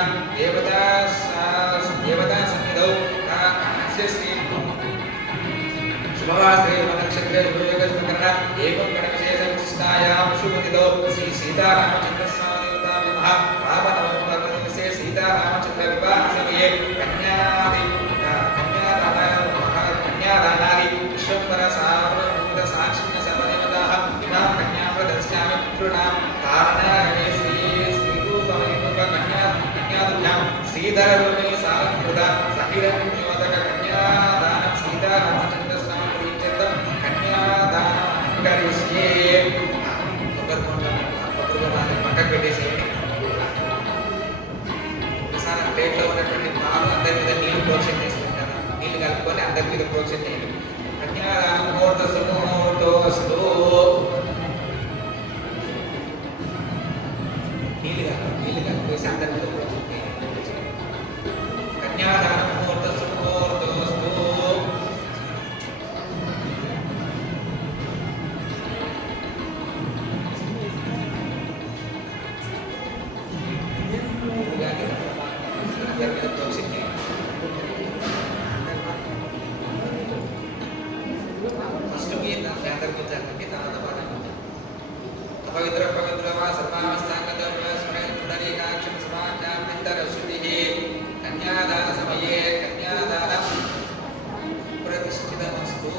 सन्निधौ अस्य श्री शुभवास्ते नक्षत्रे शुभयोग शुभकर्ण एवं गणविशेष विशिष्टायां शुभनिधौ श्री सीतारामचंद्र स्वामी देवता नमः पावन दिवसे सीतारामचंद्र विवाह समये कन्यादानादि विश्वम्भर सार्वभौम साक्षिण्य सर्वदेवताः इमां कन्यां प्रदर्शयामि पितॄणां कारणारणे श्रीरूपमेव कन्यादुभ्यां श्रीधररूपे सालङ्कृता सहिरण्योदक कन्यादानं सीतारामचन्द्रस्वामी प्रीत्यर्थं कन्यादानं करिष्ये పక్కకు పెట్టేసేయండి. ఒకసారి ప్లేట్లో ఉన్నటువంటి పాలు అందరి మీద నీళ్ళు ప్రోక్షణ చేసుకుంటారు. నీళ్ళు కలుపుకొని అందరి మీద ప్రోక్షణ చేయండి. కన్యాదానం ముహూర్త సుముహూర్తోస్తు. నీళ్ళు కలిపేసి అందరి మీద ప్రోక్షణ చేయండి. కన్యాదానం ముహూర్త సుముహూర్తోస్తు. पवित्र पवित्र वा सर्वावस्थागत स्मरण पुंडरीकाक्षं समाचार नितरश्रुतिः कन्यादान समये कन्यादानं प्रतिष्ठितमस्तु.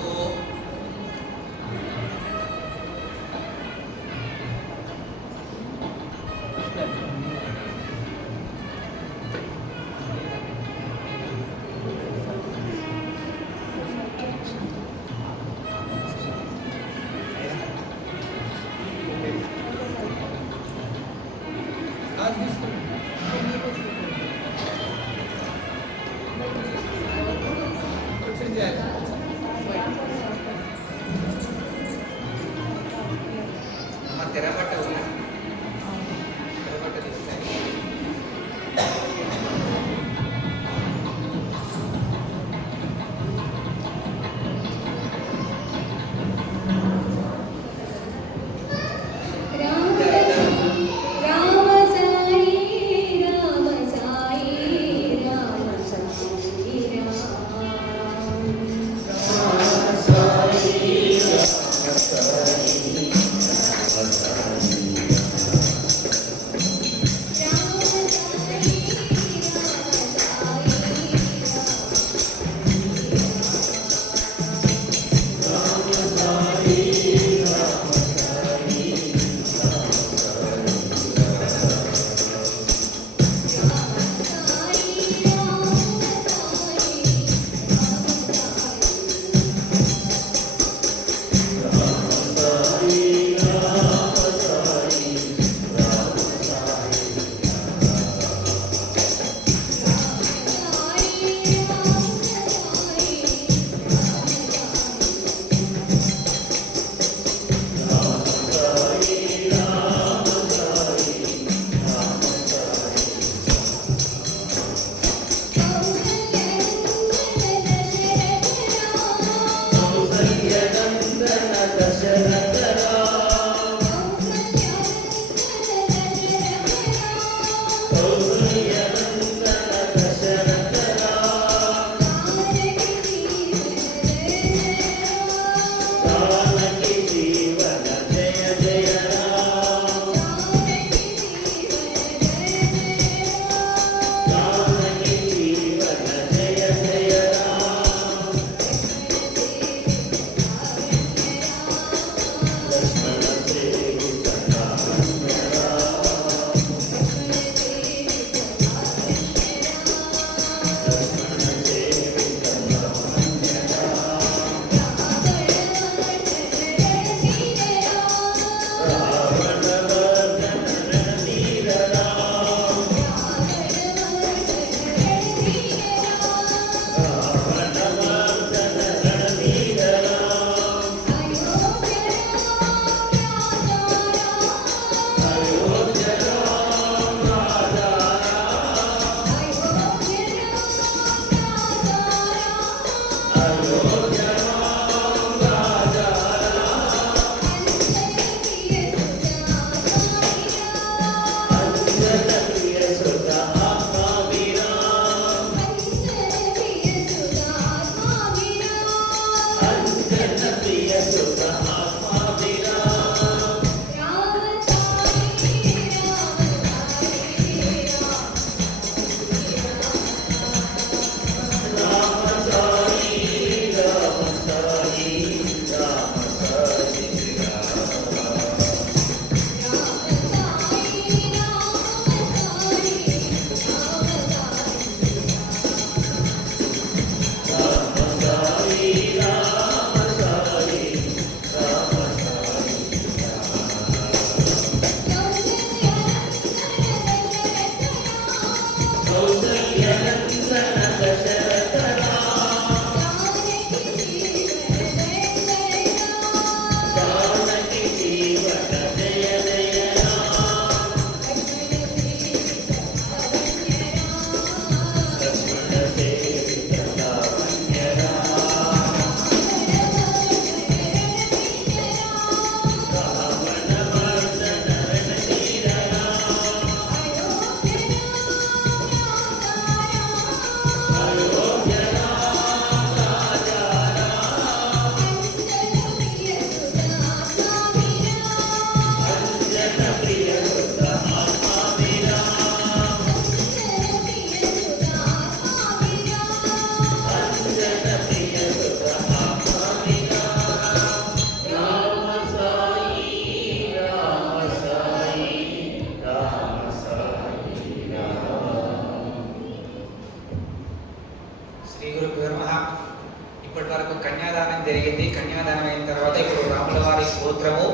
ఇప్పటి వరకు కన్యాదానం జరిగింది. కన్యాదానం అయిన తర్వాత ఇప్పుడు రాముల వారి గోత్రము,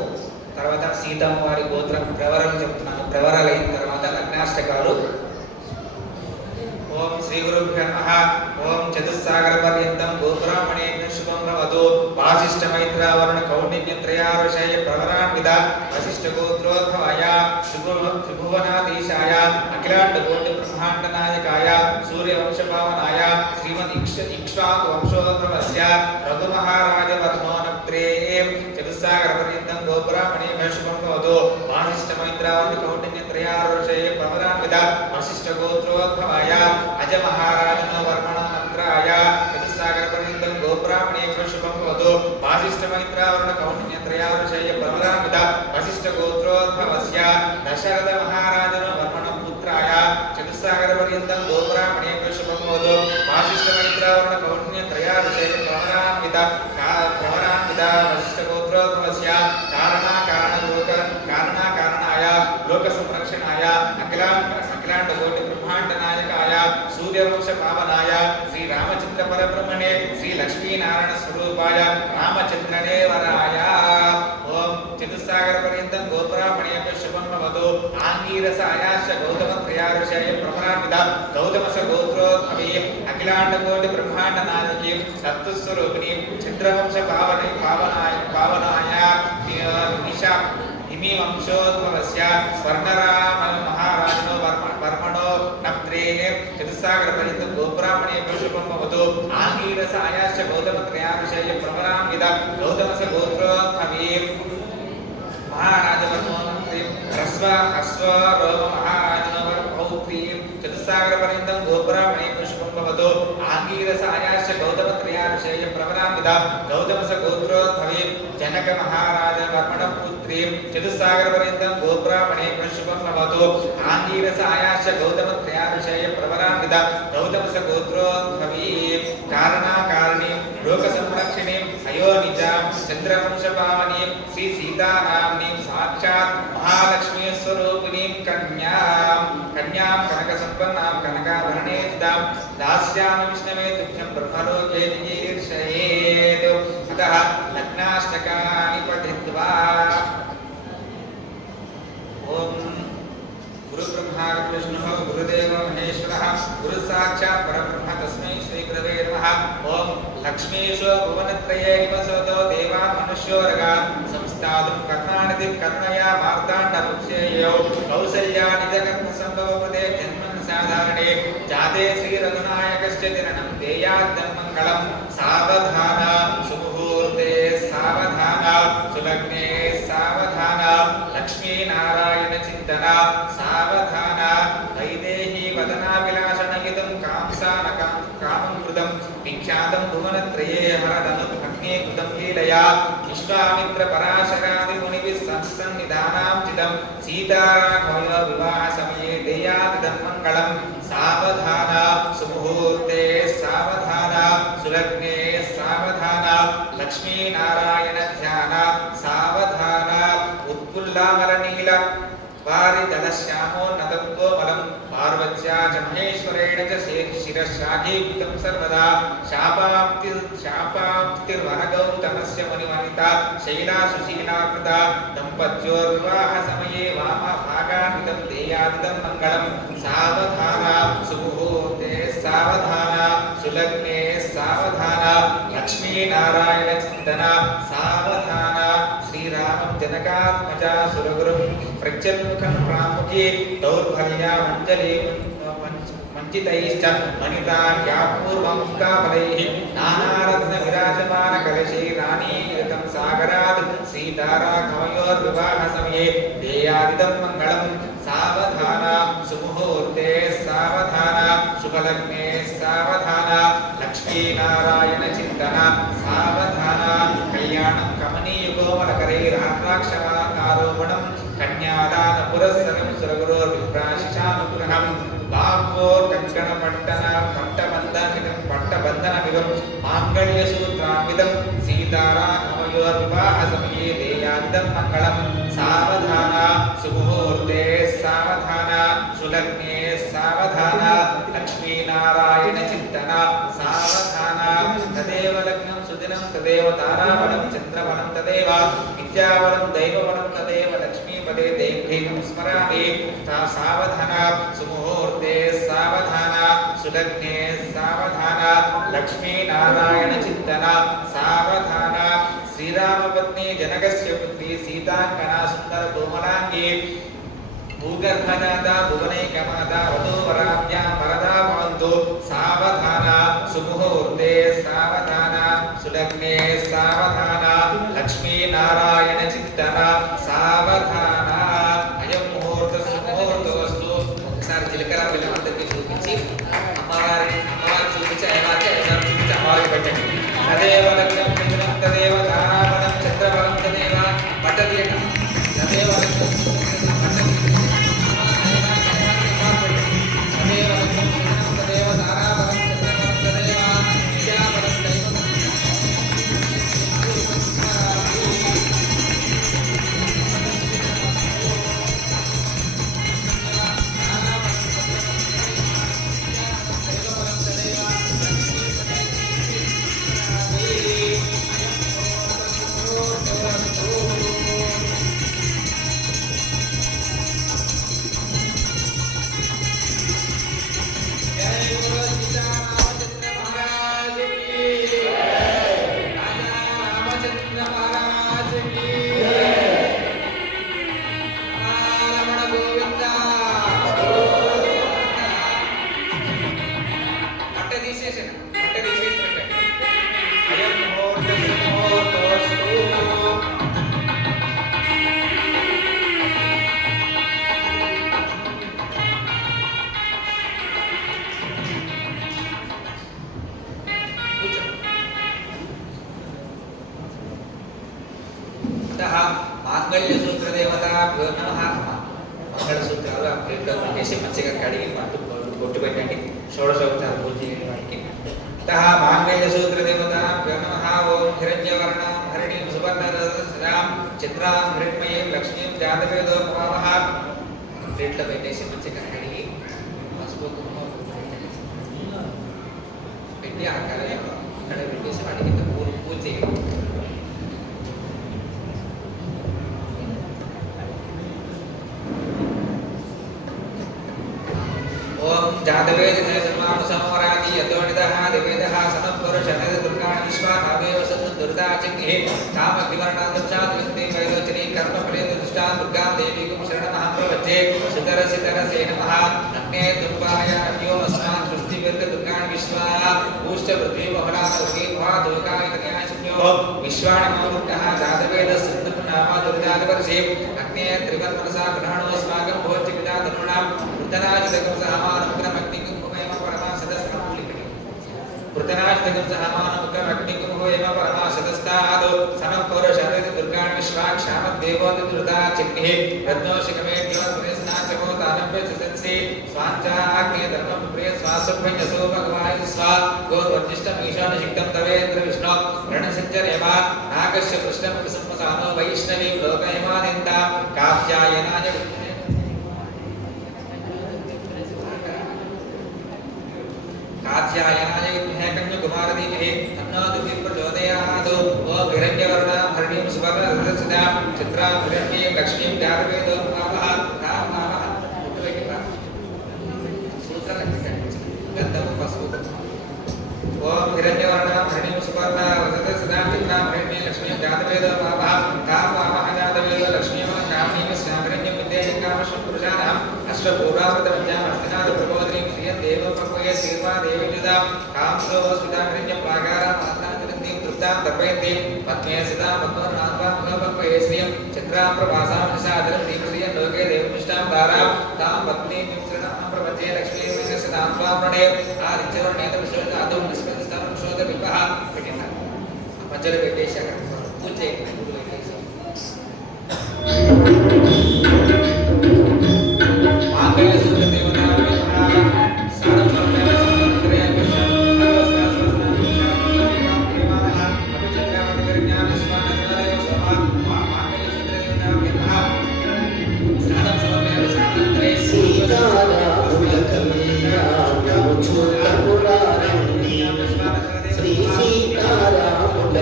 తర్వాత సీతమ్మ వారి గోత్రం ప్రవరాలు చెప్తున్నాను. ప్రవరాలు అయిన తర్వాత లగ్నాష్టకాలు. ఓం శ్రీ గురుభ్యో నమః. ఓం చతుస్సాగర పర్యంతం గోబ్రాహ్మణేభ్య శుభం భవతు. వాసిష్ఠ మైత్ర వరుణ కౌండిన్య త్రయారుషయ ప్రవరాన్విత వశిష్ఠ గోత్రోద్భవాయ త్రిభువనాధీశాయ అఖిలాండ కోటి బ్రహ్మాండ నాయకాయ సూర్య వంశ పావనాయ శ్రీమద్ ఇక్ష్వాకు వంశోద్భవస్య రఘు మహారాజ వర్ణోనప్త్రే చతుస్సాగర పర్యంతం గోబ్రాహ్మణేభ్య శుభం భవతు. వాసిష్ఠ మైత్ర వరుణ కౌండిన్య త్రయారుషయ ప్రవరాన్విత వశిష్ఠ గోత్రోద్భవాయ అజ మహారాజన వర్మణ నమ్రాయ చతుస్సాగర పర్యంతం గోబ్రాహ్మణేభ్య శుభం భవతు. వాసిష్ఠ మైత్ర వరుణ కౌండిన్య త్రయారుషయ ప్రవరాన్విత వశిష్ఠ గోత్రోద్భవస్య దశరథ మహారాజన వర్మణ పుత్రాయ చతుస్సాగర పర్యంతం గోబ్రాహ్మణేభ్య శుభం భవతు. వాసిష్ఠ మైత్ర వరుణ కౌండిన్య త్రయారుషయ ప్రవరాన్విత వశిష్ఠ గోత్రోద్భవస్య కారణాయ లోక సంరక్షణాయ అఖిలాండ కోటి బ్రహ్మాండ నాయకాయ సూర్యవంశ పావనాయ శ్రీ రామచంద్ర పరబ్రహ్మణే శ్రీ లక్ష్మీనారాయణ స్వరూపాయ రామచంద్రనే వరాయ. ఓం చతుస్సాగర పర్యంతం గోబ్రాహ్మణేభ్య శుభం భవతు. ఆంగీరసాయాశ్చ గౌతమ త్రయారుషయ ప్రవరాన్విత గౌతమస గోత్రోద్భవే అఖిలాండ కోటి బ్రహ్మాండ నాయకి తత్వస్వరూపిణి చంద్రవంశ పావనాయ నిషా ఇమి వంశోద్భవస్య స్వర్ణరామ మహారాజనో వర్మణో నప్త్రే చతుస్సాగర పర్యంతం గోబ్రాహ్మణేభ్య శుభం భవతు. ఆంగీరసాయాశ్చ గౌతమ త్రయారుషయ ప్రవరాన్విత గౌతమస గోత్రోద్భవే మహారాజవర్ణోనప్త్రే అశ్వరోమ మహారాజనో పౌత్రీ చతుస్సాగర పర్యంతం గోబ్రాహ్మణేభ్య శుభం భవతు. ఆంగీరసాయాశ్చ గౌతమ త్రయారుషయ ప్రవరాన్విత గౌతమస గోత్రోద్భవే జనక మహారాజ వర్మణ పుత్రీ చతుస్సాగర పర్యంతం గోబ్రాహ్మణేభ్య శుభం భవతు. ఆంగీరసాయాశ్చ గౌతమ త్రయారుషయ ప్రవరాన్విత గౌతమస గోత్రోద్భవే కారణాకారిణి లోక సంరక్షిణి అయోనిజ చంద్రవంశ పావని శ్రీ సీతానామ్ని సాక్షాత్ మహాలక్ష్మీ స్వరూపిణి కన్యాం కనక సంపన్నాం కనకాభరణేద్దాం దాస్యామి విష్ణవే తుభ్యం బ్రహ్మలోకే జిగీర్షయేత్. అతః లగ్నాష్టకాని పఠిత్వా. ఓం గురు బ్రహ్మ విష్ణుః గురుదేవో మహేశ్వరః గురు సాక్షాత్ పరబ్రహ్మ తస్మై శ్రీ గురవే నమః. ఓం లక్ష్మీశో భువనత్రయే నివసతో దేవాన్ మనుష్యోరగాన్ సంస్థాతుం కర్ణానిధి కర్ణయా మార్తాండముక్షేయో కౌసల్యా నిజకర్మ సంభవపదే జన్మన్ సాధారణే జాతే శ్రీ రఘునాయకశ్చ దినం దేయాద్దం మంగళం. సావధాన సుముహూర్తే సావధాన సులగ్నే సావధాన లక్ష్మీనారాయణ చింతన సావధాన వైదేహీ వదనా విలాసనయుతం కామం కృతం విఖ్యాతం భువనత్రయే హరదను అగ్నే కృతం లీలయా విశ్వామిత్ర పరాశరాది మునిభిః సన్నిధానాం చితం సీతారాఘవ వివాహ సమయే దేయాదిదం మంగళం. సావధాన సుముహూర్తే సావధాన సులగ్నే సావధాన లక్ష్మీనారాయణ ధ్యాన సావధాన ఉత్పుల్లామల నీల వారి దళశ్యామోన్నతం కోమలం పార్వత్యా చ మహేశ్వరేణ చ శిరశాఖీకృతం సర్వదా శాపాప్తిర్వనగౌతమస్య మునివనిత శైలా సుశీలాకృత దంపత్యోర్వివాహ సమయే వామభాగాన్వితం దేయాదిదం మంగళం. సావధాన సుముహూర్తే సావధాన సులగ్నే సావధాన లక్ష్మీనారాయణ చింతన సావధాన శ్రీరామం జనకాత్మజ సురగురుం ప్రత్యన్ముఖం ప్రాముఖే దౌర్భల్యా మంజలి మంచితైశ్చ మణితార్యాపూర్వం ముక్తాఫలైః నానారత్న విరాజమాన కలశైరానీయతం సాగరాత్ సీతారాఘవయోర్వివాహ సమయే దేయాదిదం మంగళం. సావధాన సుముహూర్తే సావధాన శుభలగ్నే సావధాన లక్ష్మీనారాయణ చింతన సావధాన కళ్యాణం కమనీయ కోమలకరైరాక్షారోపణం కన్యాదాన పురస్సరం సురగురోర్విప్రాశిషానుగ్రహం బాహ్వోర్ కంకణ పట్టబంధనమిదం మాంగళ్యసూత్రామిదం సీతారాఘవయోర్వివాహ సమయే దేయాదిదం మంగళం. సావధాన సుముహూర్తే సావధాన సులగ్నే సావధాన లక్ష్మీనారాయణ చింతన సావధాన తదేవ లగ్నం तदेव ताराबलं चन्द्रबलं तदेव विद्याबलं दैवबलं तदेव लक्ष्मीपदे देवीं स्मरामि सावधाना सुमुहूर्ते सावधाना सुलग्ने सावधाना लक्ष्मीनारायण चिन्तना सावधाना श्रीरामपत्नी जनकस्य पुत्री सीताङ्गना सुन्दर कोमलाङ्गी भूगर्भजाता भुवनैकमाता वधूवराभ्यां वरदा भवन्तु सावधाना सुमुहूर्ते सावधाना सुलग्ने सावधाना लक्ष्मीनारायण चिन्तना सावधाना अयं मुहूर्तः सुमुहूर्तोऽस्तु ఒకసారి జీలకర్ర బెల్లం అంతటి చూపించి అమ్మవారి చూపించి అయ్యవారికి చూపించి అమ్మవారికి పెట్టండి తదేవ లగ్నం మిథునం తదేవ తారాబలం చంద్రబలం తదేవ పట్టదీయట తదేవ లగ్నం మాంగళ్యసూత్రదేవతాభ్యో నమః. మంగళసూత్రాలు ఆ ప్లేట్లో పెట్టేసి మంచిగా కడిగి బొట్టు పెట్టండి. షోడశోపచార పూజ చేయడానికి మాంగళ్యసూత్రదేవతాభ్యో నమః. ఓం హిరణ్యవర్ణం హరిణీం సువర్ణరజతాం చిత్రాం హిరణ్మయీం లక్ష్మీం జాతవేదో భవామః. ప్లేట్లో పెట్టేసి మంచిగా కడిగి పసుపు కుంకుమ పెట్టి అక్కడ పెట్టేసి వాటికి పూజ చేయండి. जातवेदः सर्वानुसमोरादि यतोनिदः दिवेदः समपुरुषनद दुर्गा विश्वाकादेव सद्दुर्दाचिन्हे कामग्निवर्णादंशाद्विन्ते वैरोचनी कर्मफलेदुष्टा दुर्गा देवीं शरणमहं प्रवचे सुतरसितरसे नमः. अग्ने दुर्गाय अद्यो अस्मान् सृष्टिविर्ग दुर्गाणि विश्वा पूष्ट पृथ्वी बहुला दुर्गे भवा दुर्गाय कन्याशिन्यो विश्वाणमोरुक्तः जातवेदः सिद्धनामा दुर्गादिवर्षे अग्ने त्रिवर्मनसा ग्रहणोऽस्माकं भोज्य पिता धनुणां वृतनाजितकं सहमानमुग्रमग्निकं भूमेम परमासदस्त्रमूलिकटे वृतनाजितकं सहमानमुग्रमग्निकं भूमेम परमासदस्ताद् समपुरुषादित दुर्गाणि विश्वाक्षामद्देवोदिदुर्दाचिन्हे रत्नोशिखमेभ्यो सुरेशनाचकोतानभ्य सुतंसि स्वाञ्चाग्ने धर्मं प्रिय स्वासुभ्यसो भगवाय स्वा गोर्वज्जिष्टमीशानशिक्तं तवेन्द्र विष्णु रणसञ्चरेम नागस्य कृष्णं विसंवसानो वैष्णवीं लोकहिमानिन्दा कात्यायनाय कात्यायनाय विद्महे कन्याकुमारीधीमहि तन्नो दुर्गे प्रचोदयात्. ओम हिरण्यवर्णां हरिणीं सुवर्णरजतस्यां चित्रां हिरण्मयीं लक्ष्मीं जातवेदो भवामः. रामः गन्धं पशुः. ओम हिरण्यवर्णां हरिणीं सुवर्णरजतस्यां चित्रां हिरण्मयीं लक्ष्मीं जातवेदो भवामः. रामः जातवेदो लक्ष्मीं श्यामणीं स्यामरण्यं विद्यायकामश्वं पुरुषाणाम् अश्वपूर्वावृतमज्ञां हस्तिनाथ प्रबोधिनीं श्रियं देवं पक्वये श्रीर्वा देवीजुदां कामश्रो स्मितां हिरण्यं प्राकारां मात्रां तृप्तां तर्पयन्तीं पत्न्ये सितां पद्मनाभां मुखपक्वये श्रियं चित्रां प्रभासां निशाचरं दीं श्रियं लोके देवमिष्टां दारां तां पत्नीं मित्रणां प्रपञ्चे लक्ष्मीं विनश्यतां त्वां प्रणये आदित्यवर्णेतविश्वजातुं निष्पन्दिस्थानं शोधविपः పెట్టిన మధ్యలో పెట్టేసి అక్కడ పూజ చేయండి. శ్రీ సీతారాముల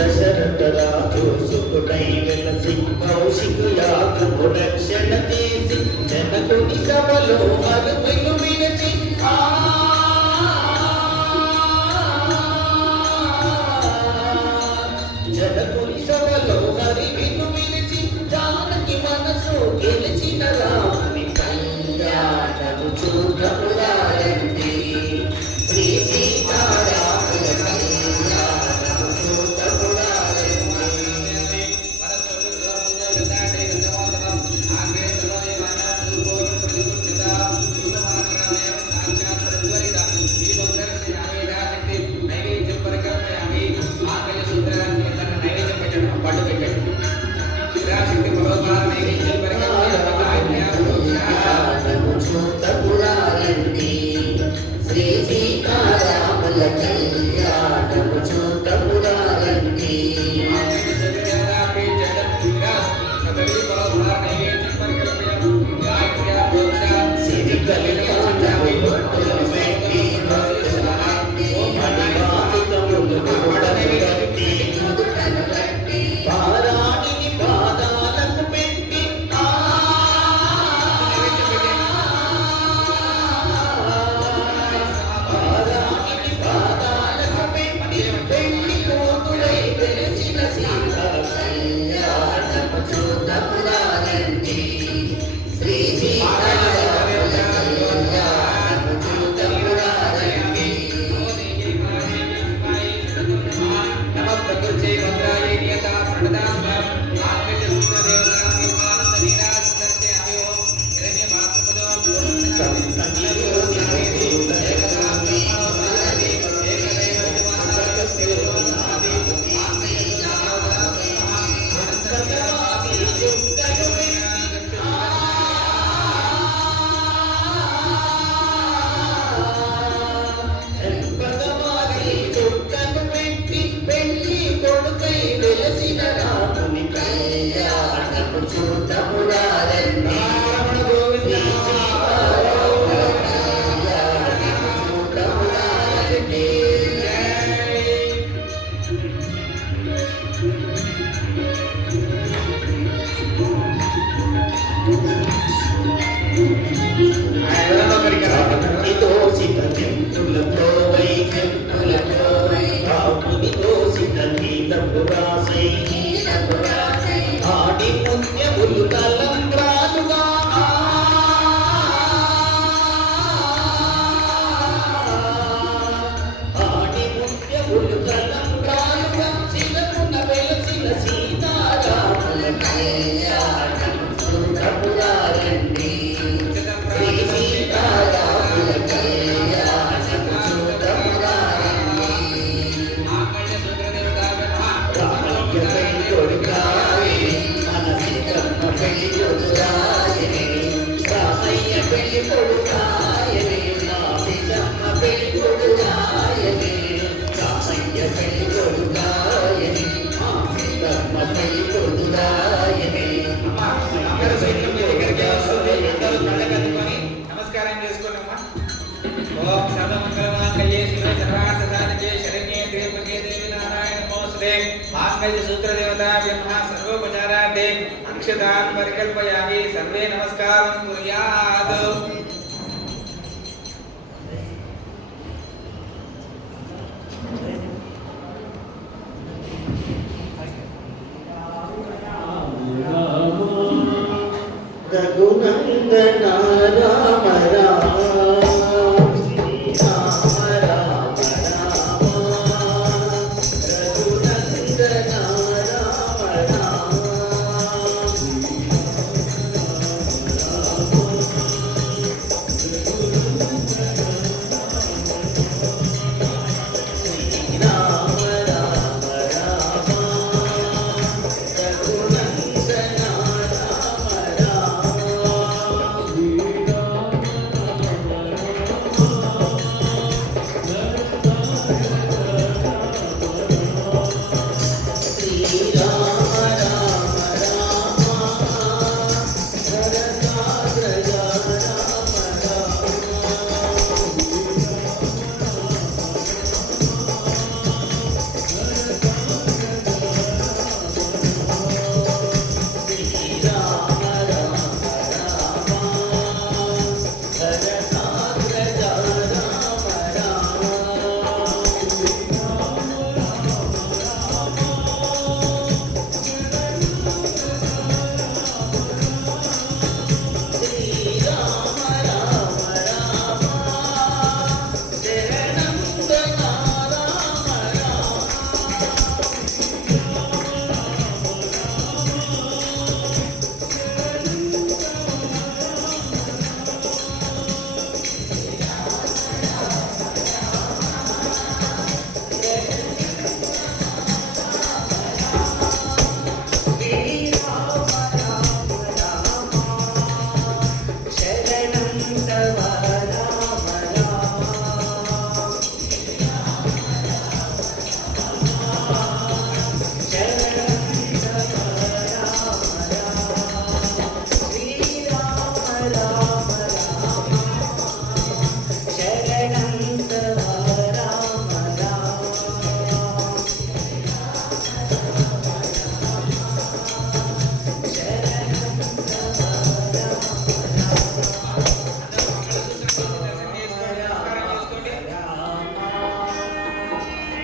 దశరథ రాజు సుకుడై వెలసి కౌశికు యాగము రక్షణ చేసి జనకుని సభలో అరుపులు విరచి జనకుని సభలో హరివిను విరచి జానకి మనసు గెలిచిన రాముని కళ్యాణము చూడమురారండి శ్రీ సీతారాముల కళ్యాణము చూడమురారండి. కళ్యాణము చూడమురారండి శ్రీ సీతారాముల కళ్యాణము చూడమురారండి. సిరి కళ్యాణము భక్తులు పెట్టి మణివాసుతములు కూడబెట్టి పారాణిని పాదాలకు పెట్టి పారాణిని పాదాలకు పెట్టి పెళ్లి కూతురై వెలిసిన సీత కళ్యాణము చూడమురారండి శ్రీ సీతారాముల కళ్యాణము చూడమురారండి. భగవాని చుట్టను పెట్టి పెళ్లి కొడుకై వెలసిన రాముని కళ్యాణము చూడమురారండి శ్రీ సీతారాముల కళ్యాణము చూడమురారండి. దోసిత చెంతులతో వైకుంఠులతో రాముని దోసిత నీలపురాసై ఆడి పుణ్యములు తలంబ్రాలుగా ఆడి పుణ్యములు తలంబ్రాలుగా శిలమున వెలసిన సీతారాముల కళ్యాణము చూడమురారండి శ్రీ సీతారాముల కళ్యాణము చూడమురారండి. రామయ్య పెళ్లి కొడుకాయని మన సీతమ్మ పెళ్లి కొడుకాయని రామయ్య పెళ్లి కొడుకాయని మా సీతమ్మ పెళ్లి కొడుకాయని రామయ్య పెళ్లి కొడుకాయని మా సీతమ్మ పెళ్లి కొడుకాయని. నమస్కారం చేసుకోండమ్మా. ఓం సర్వమంగళమాంగళ్యే శివే సర్వార్థసాధకే శరణ్యే త్ర్యంబకే దేవి నారాయణ నమోస్తుతే. మాంగళ్య సూత్ర దేవతాభ్యో నమః. సర్వోపచారార్థే అక్షతాన్ పరికల్పయామి. సర్వే నమస్కారం కుర్యాత్. రఘునందన రామ రామ శ్రీ రామ రామ రామ రఘునందన రామ రామ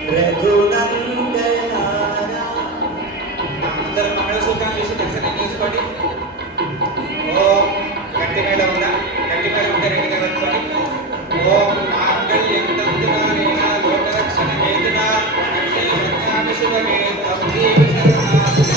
రఘునందనా అందరూ మంగళసూత్రాన్ని వేసి దర్శనం చేసుకోండి. ఓం గట్టి మేళ ఉందా? గట్టి మేళ ఉంటే రెడీగా పెట్టుకోండి. ఓం మాంగళ్యం తంతునానేన లోకరక్షణ హేతునా కంఠే భద్రామి శుభగే త్వం దేవి శరణాగతి.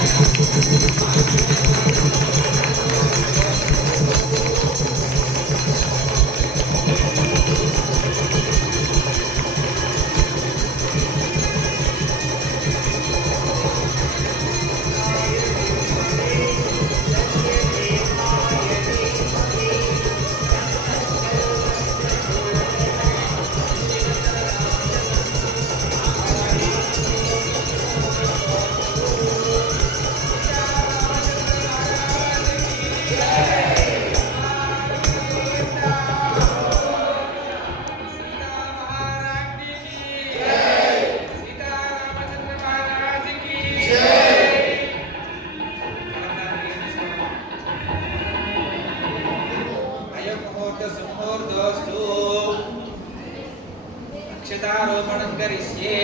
అక్షతారోపణం కరిష్యే.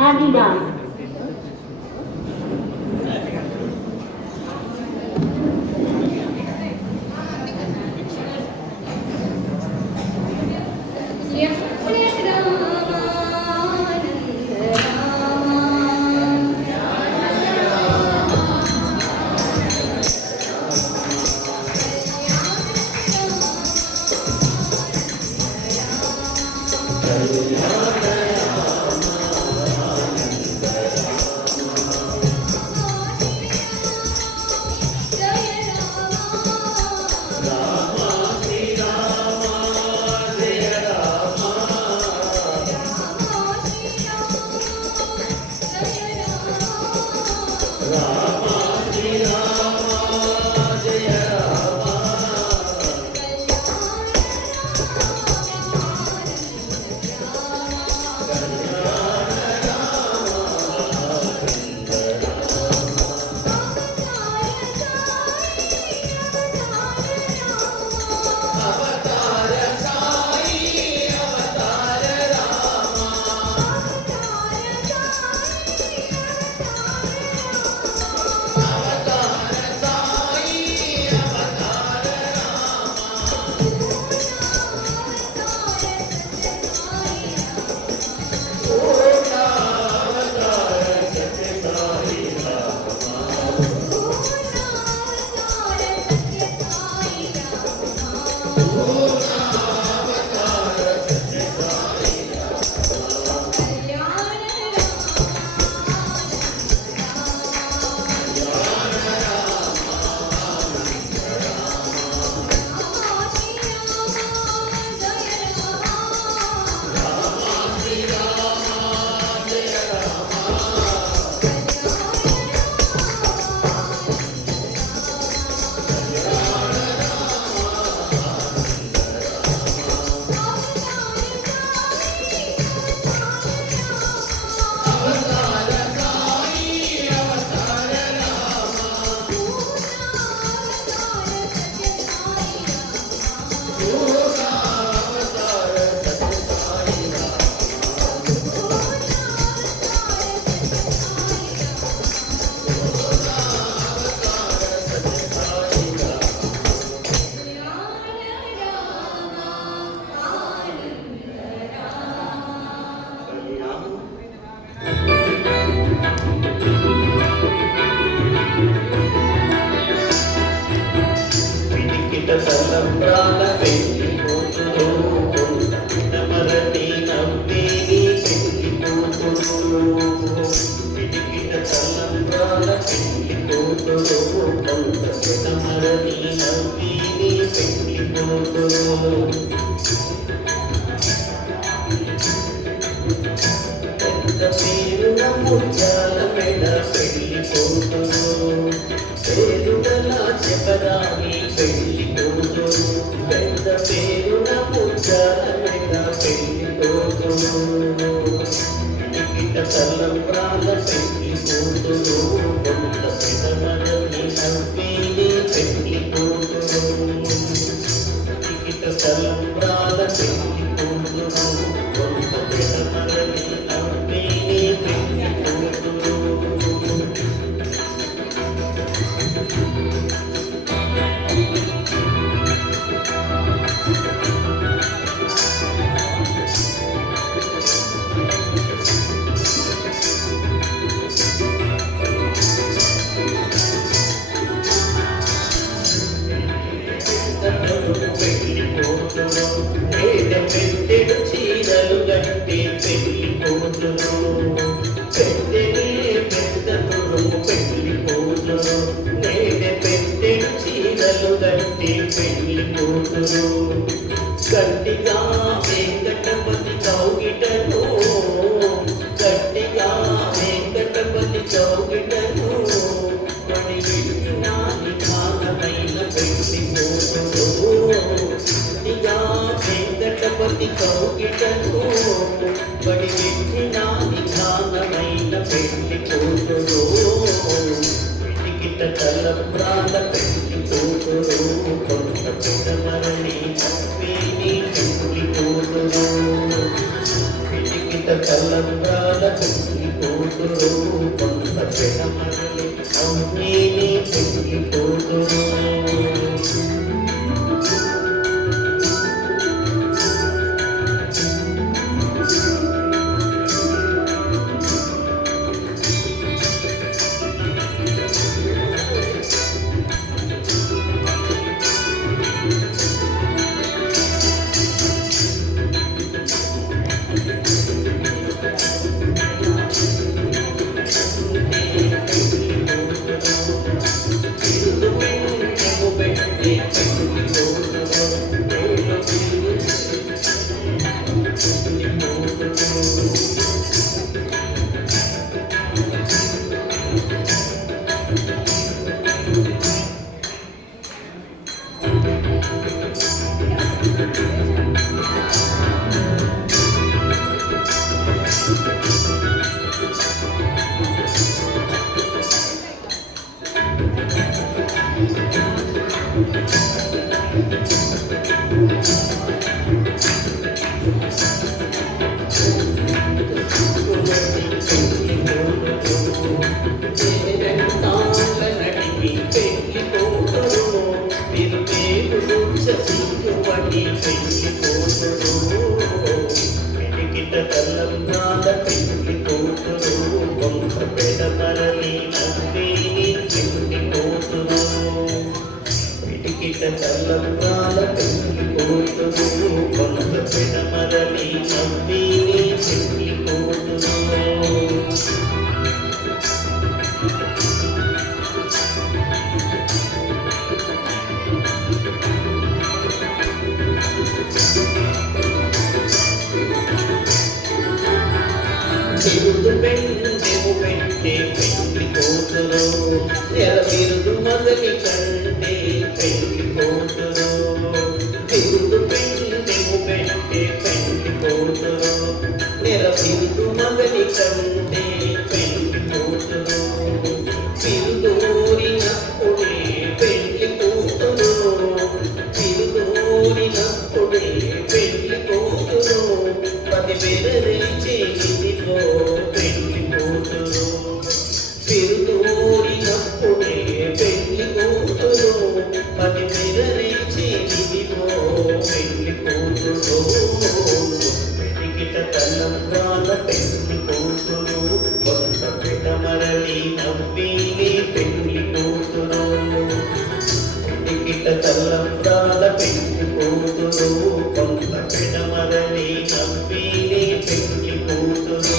Adidas. తలంబ్రాల పెళ్లి కూతురు నమరని నవ్వేని పెళ్లి కూతురు పిడికిట తలంబ్రాల పెళ్లి కూతురు నమరని నవ్వేని పెళ్లి కూతురు పెద్ద పేరున ముత్యాల మెడ పెళ్లి కూతురు పేరుగల చెప్పరాని పెళ్లి కూతురు పెద్ద పేరున ముత్యాల మెడ పెళ్లి కూతురు పిడికిట తలంబ్రాల పెళ్లి కూతురు కొంత పెదమరని నవ్వేని పెళ్లి కూతురు పిడికిట తలంబ్రాల పెళ్లి కూతురు కౌగిటను బడి పెట్టిన నిదానమైన పెళ్లి కూతురు పిటికిట తలప్రాల పెళ్లి కూతురు కొంత పిడమరని నవ్వేని పెళ్లి కూతురు పిటికిట తలప్రాల పెళ్లి కూతురు కొంత పిడమరని నవ్వేని పెళ్లి కూతురు బిరుదు మొదలి కంటే పెళ్లి కూతురు బిరుదు పెండెము పెట్టే పెళ్లి కూతురు నెల బిరుదు మొదలి కంటే పెళ్లి కూతురు బిరుదూరినప్పుడే పెళ్లి కూతురు బిరుదూరినప్పుడే పెళ్లి కూతురు పది బెరరిచే ఇదిగో పెళ్లి కూతురు బిరుదూరినప్పుడే పెళ్లి కూతురు పది బెరరిచే ఇదిగో పెళ్లి కూతురు పెరిగిట తలంబ్రాల పెళ్లి కూతురు కొంత పిడమరలి నవ్విని పెళ్లి కూతురు పెరిగిట తలంబ్రాల పెళ్లి కూతురు కొంత పిడమరలి నవ్విని పెళ్లి కూతురు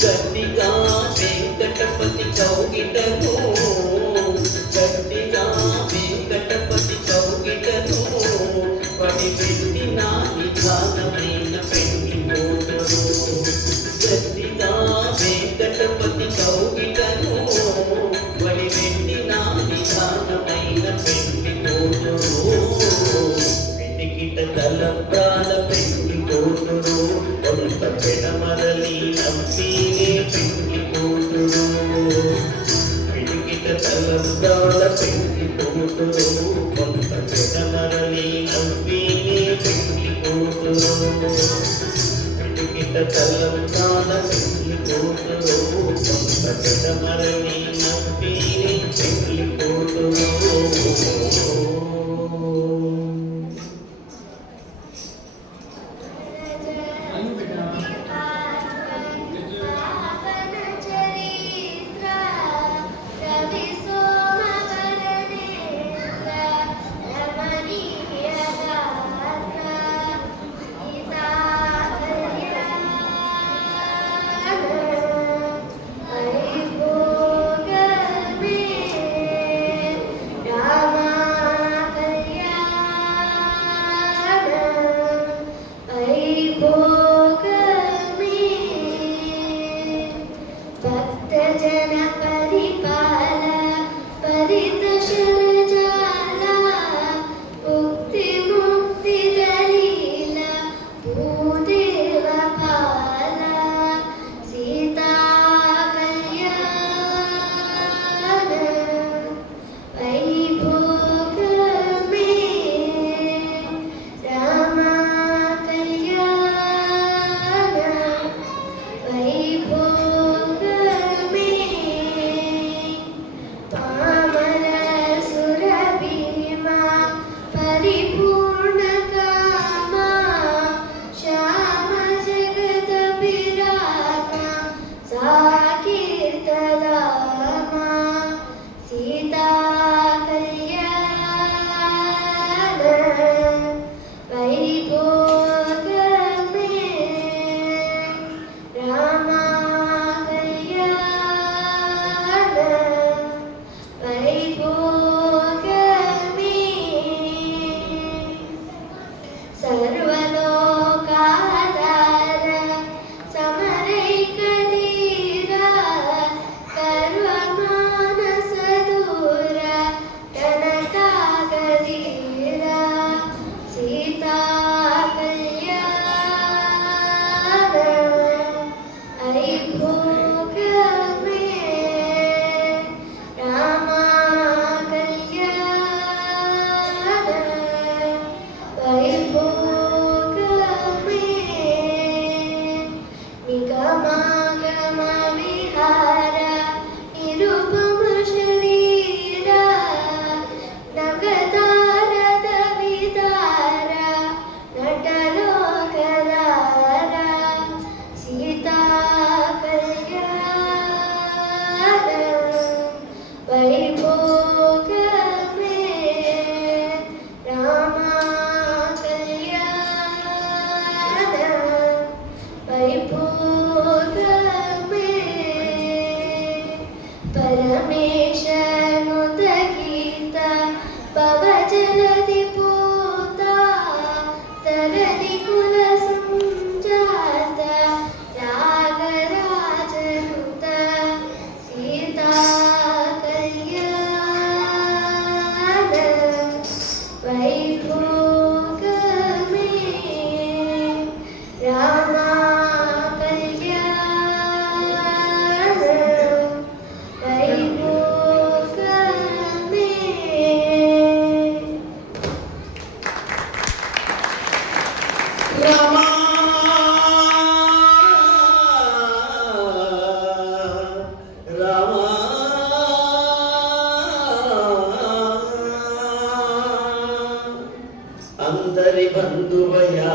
గట్టిగా వెంకటపతి కౌగిటను గట్టిగా వెంకటపతి కౌగిటను పడి పెట్టిన నిదానమైన పెళ్లి కూతురు గట్టిగా వెంకటపతి కౌగిటను పడి పెట్టిన నిదానమైన పెళ్లి కూతురు వెతికిట తలంబ్రాల పెళ్లి కూతురు కొంత పెడమరలి నవ్వినే పెళ్లి కూతురు పిడికిట తలంబ్రాల పెళ్లి కూతురు కొంత పెడమరలి నవ్వినే పెళ్లి కూతురు పిడికిట తలంబ్రాల పెళ్లి కూతురు కొంత పెడమరలి నవ్వినే పెళ్లి కూతురు పావన చరిత్ర రవి సీతా కళ్యాణ వైభోగమే రామ కళ్యాణ వైభోగమే సర్వలోకాధార సమరైకధీరా కర్వమానసదూర కనకాగధీరా సీతా కళ్యాణ ఐభోగమే రామ కళ్యాణ వైభోగమే నిగమాగమ విహార నిరుపమ శరీర నగతారద విదార నటలోకదార సీతా కళ్యాణ వైభోగమే రామ కళ్యాణ వైభోగమే పరమేశనుత గీత పవజలది పూత తరది కుల సంజాత రాగరాజనుత సీతా కళ్యాణ వైభోగమే రామ కళ్యాణ వైభోగమే రామ రామ అందరి బంధువయ్యా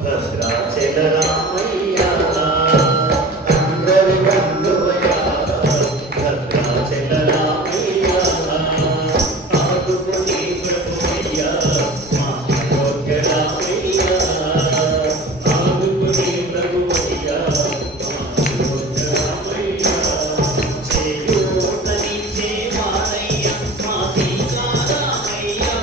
భద్రాచల రామయ్యా అందరి బంధువయ్యా భద్రాచల రామయ్యా ఆదుకుని ప్రభువయ్యా మా యోగ్య రామయ్యా ఆదుకుని ప్రభువయ్యా మా యోగ్య రామయ్యా చేయూతని చేమారయ్యా మా సీతారామయ్యా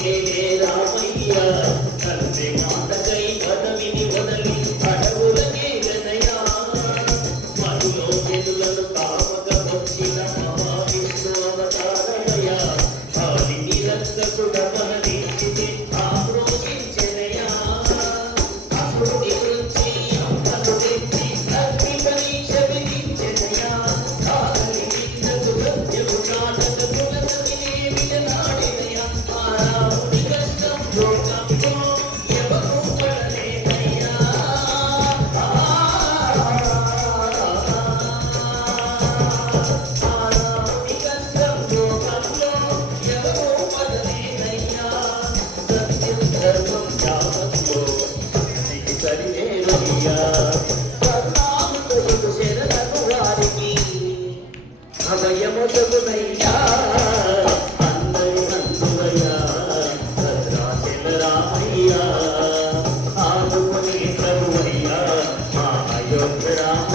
రామయ్య తండ్రి మాటకై పదవిని వదలి అడవులకే గనయా మధులో జనులను కామక వచ్చిన మహావిష్ణు అవతారమయ ఆది నిరంతకుడ మనదించితే ఆక్రోశించెనయా అసురుని గురించి అమ్మను తెచ్చి అగ్ని పరీక్ష విధించెనయా కాదని నిందకు సత్యము నాటక కులసతినే విజనాడినయా రాముని కష్టం లోకంలో ఎవరు పడలేదయ్యా రాముని కష్టం లోకంలో ఎవరు పడలేదయ్యా సత్యం ధర్మం యావత్లో నీకు సరివేరయ్యా కరుణామృతయుడు శరణు వారికి అభయమొసగునయ్యా అందరి నందువయ్యా భద్రాచల రామయ్యా ఆదుకుని ప్రభువయ్యా మా అయోధ్య రామ